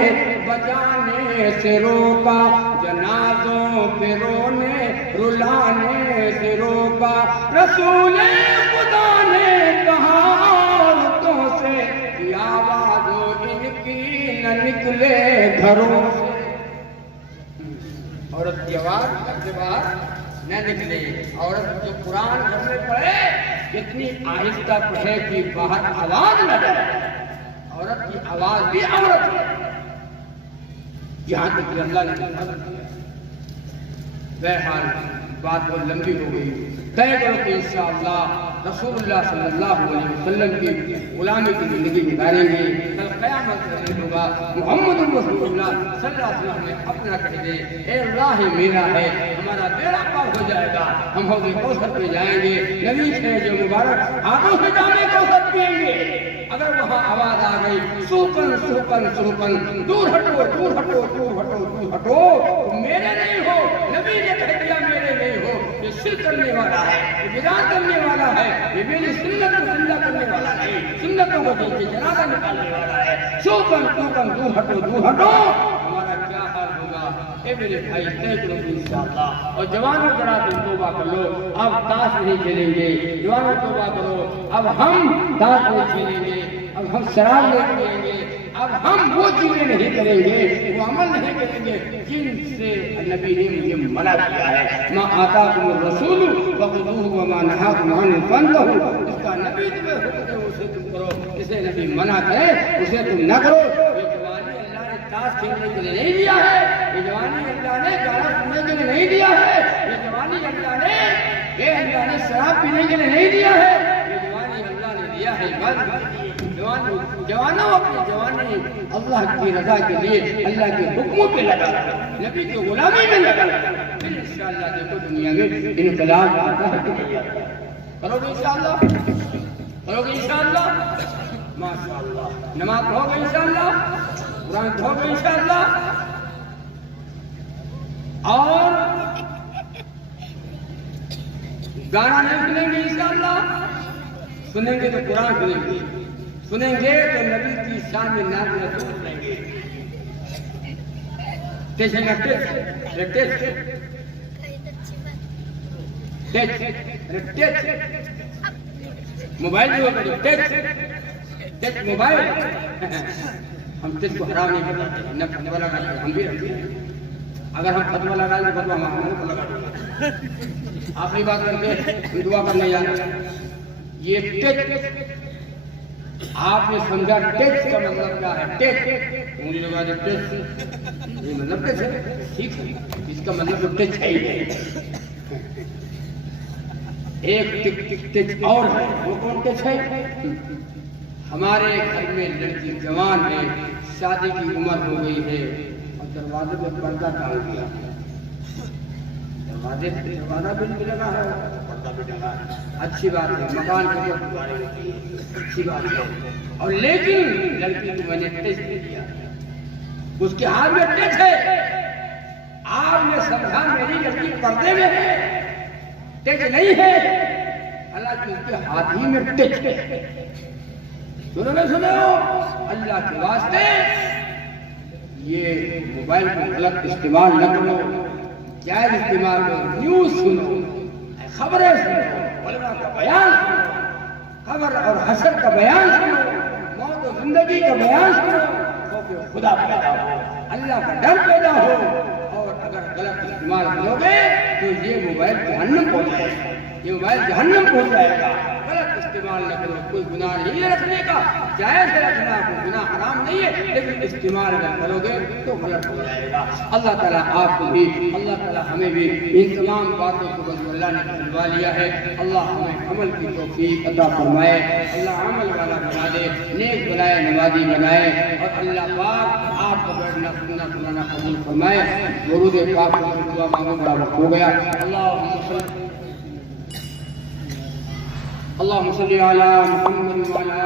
बजाने से रोका, जनाजों पे रोने रुलाने से रोका, रसूल खुदा ने कहा औरतों से कि आवाज इनकी न निकले घरों से, औरत की आवाज घर से बाहर न निकले। औरत जो कुरान घर में पढ़े कितनी आहिस्ता पढ़े कि बाहर आवाज न जाए, औरत की आवाज भी औरत है, यहाँ तक अल्लाह ने बहरहाल बात बहुत लंबी हो गई, तय करो कि इंशाअल्लाह रसूलुल्लाह सल्लल्लाहु अलैहि वसल्लम की गुलामी की जिंदगी गुजारेंगे, कल क़यामत का दिन होगा, मोहम्मद रसूलुल्लाह सल्लल्लाहु अलैहि वसल्लम ने अपना कह दे, ए अल्लाह ही मेरा है, हमारा बेड़ा पार हो जाएगा, हम हौज़ कौसर पे जाएंगे, नबी से जो मुबारक हाथों से जाने कौसर पिएंगे। अगर वहाँ आवाज आ गई सूकन सूकन सूकन, दूर हटो दूर हटो दूर हटो दूर हटो, मेरे नहीं हो, नबी ने कह दिया मेरे नहीं हो, ये शिर्क करने वाला है, ये बिदअत करने वाला है, ये मेरी सुन्नत को जिंदा करने वाला नहीं, सुन्नतों को दिल से जनाजा निकालने वाला है। सूकन सूकन दूर हटो दूर हटो, हमारा क्या हाल होगा। ए मेरे भाई तय करो इंशाअल्लाह। और जवानों जरा तुम तौबा कर लो, अब ताश नहीं खेलेंगे, जवानों तौबा करो, अब हम ताश नहीं खेलेंगे, अब हम शराब नहीं पिएंगे, अब हम वो चीजें नहीं करेंगे, वो अमल नहीं करेंगे जिनसे नबी ने मुझे मना किया है। माँ आताकुम रसूल फखुदूहु व मा नहाकुम अन्हु फंतहू, जिसका नबी तुम्हें हुक्म दे उसे तुम करो, जिसे नबी मना करे उसे तुम न करो। ये जवानी अल्लाह ने ताश खेलने के लिए नहीं दिया है, ये जवानी अल्लाह ने गाना सुनने के लिए नहीं दिया है, ये जवानी अल्लाह ने शराब पीने के लिए नहीं दिया है, ये जवानी अल्लाह ने दिया है है इबादत के लिए। जवानों अपनी जवानी अल्लाह की रजा के लिए, अल्लाह के हुक्मों पे लगा, नबी की गुलामी में लगा, फिर इंशाअल्लाह देखो दुनिया में इनकलाब आता है। करोगे इंशाअल्लाह, करोगे इंशाअल्लाह, माशाअल्लाह। नमाज पढ़ोगे इंशाअल्लाह, कुरान पढ़ोगे इंशाअल्लाह, और गाना नहीं सुनेंगे इंशाअल्लाह, सुनेंगे तो कुरान सुनेंगे, सुनेंगे तो नबी की शान में नाज़ रसूल सुनेंगे। मोबाइल जो टच मोबाइल हम टच को हराम नहीं बताते, न फतवा लगाते, हम भी रखते हैं। अगर हम फतवा लगाए तो फतवा हमारे को लगा देंगे। आखिरी बात करके दुआ करने जाना। ये टच आपने समझा, टच का मतलब क्या है? टच उंगली लगा दे, टच ये मतलब टच है, ठीक है, इसका मतलब तो टच है ही नहीं। एक टिक टिक टच और है, वो कौन टच है? हमारे घर में लड़की जवान है, शादी की उम्र हो गई है और दरवाजे पे पर्दा डाल दिया, दरवाजा भी लगा है, पर्दा भी लगा है, अच्छी बात है, मकान के ऊपर दीवारें होती है, अच्छी बात है। और लेकिन लड़की को मैंने टच किया, उसके हाथ में टच है, आपने समझा मेरी लड़की पर्दे में है, टच नहीं है, हालांकि उसके हाथ ही में टच है। सुनो ना, सुनो, अल्लाह के वास्ते ये मोबाइल को गलत इस्तेमाल न करो, जायज इस्तेमाल करो, न्यूज सुनो, खबरें सुनो, उलमा का बयान सुनो, खबर और हसर का बयान सुनो, मौत और जिंदगी का बयान सुनो, तो खुदा पैदा हो, अल्लाह का डर पैदा हो। और अगर गलत इस्तेमाल करोगे तो ये मोबाइल जहन्नम पहुंचाएगा, ये मोबाइल जहन्नम पहुंचाएगा। गलत इस्तेमाल न करो, कोई गुनाह नहीं है रखने का, जायज है रखना, कोई गुनाह हराम नहीं है, लेकिन इस्तेमाल अगर करोगे तो गलत हो जाएगा। अल्लाह ताला आपको भी, अल्लाह ताला हमें भी इन तमाम बातों को बस अल्लाह ने करवा लिया है। अल्लाह हमें अमल की तौफीक अता फरमाए, अल्लाह अमल वाला बना दे, नेक बनाए, नमाजी बनाए, और अल्लाह पाक आपको बैठना सुनना सुनाना कबूल फरमाए। दुरूद पाक को दुआ मांगो, बड़ा वक्त हो गया। अल्लाहुम्मा सल्ली अला मुहम्मद व अला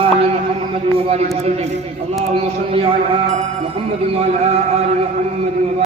आलि मुहम्मद व बारिक वसल्लिम। अल्लाहुम्मा सल्ली अला मुहम्मद व अला आलि मुहम्मद व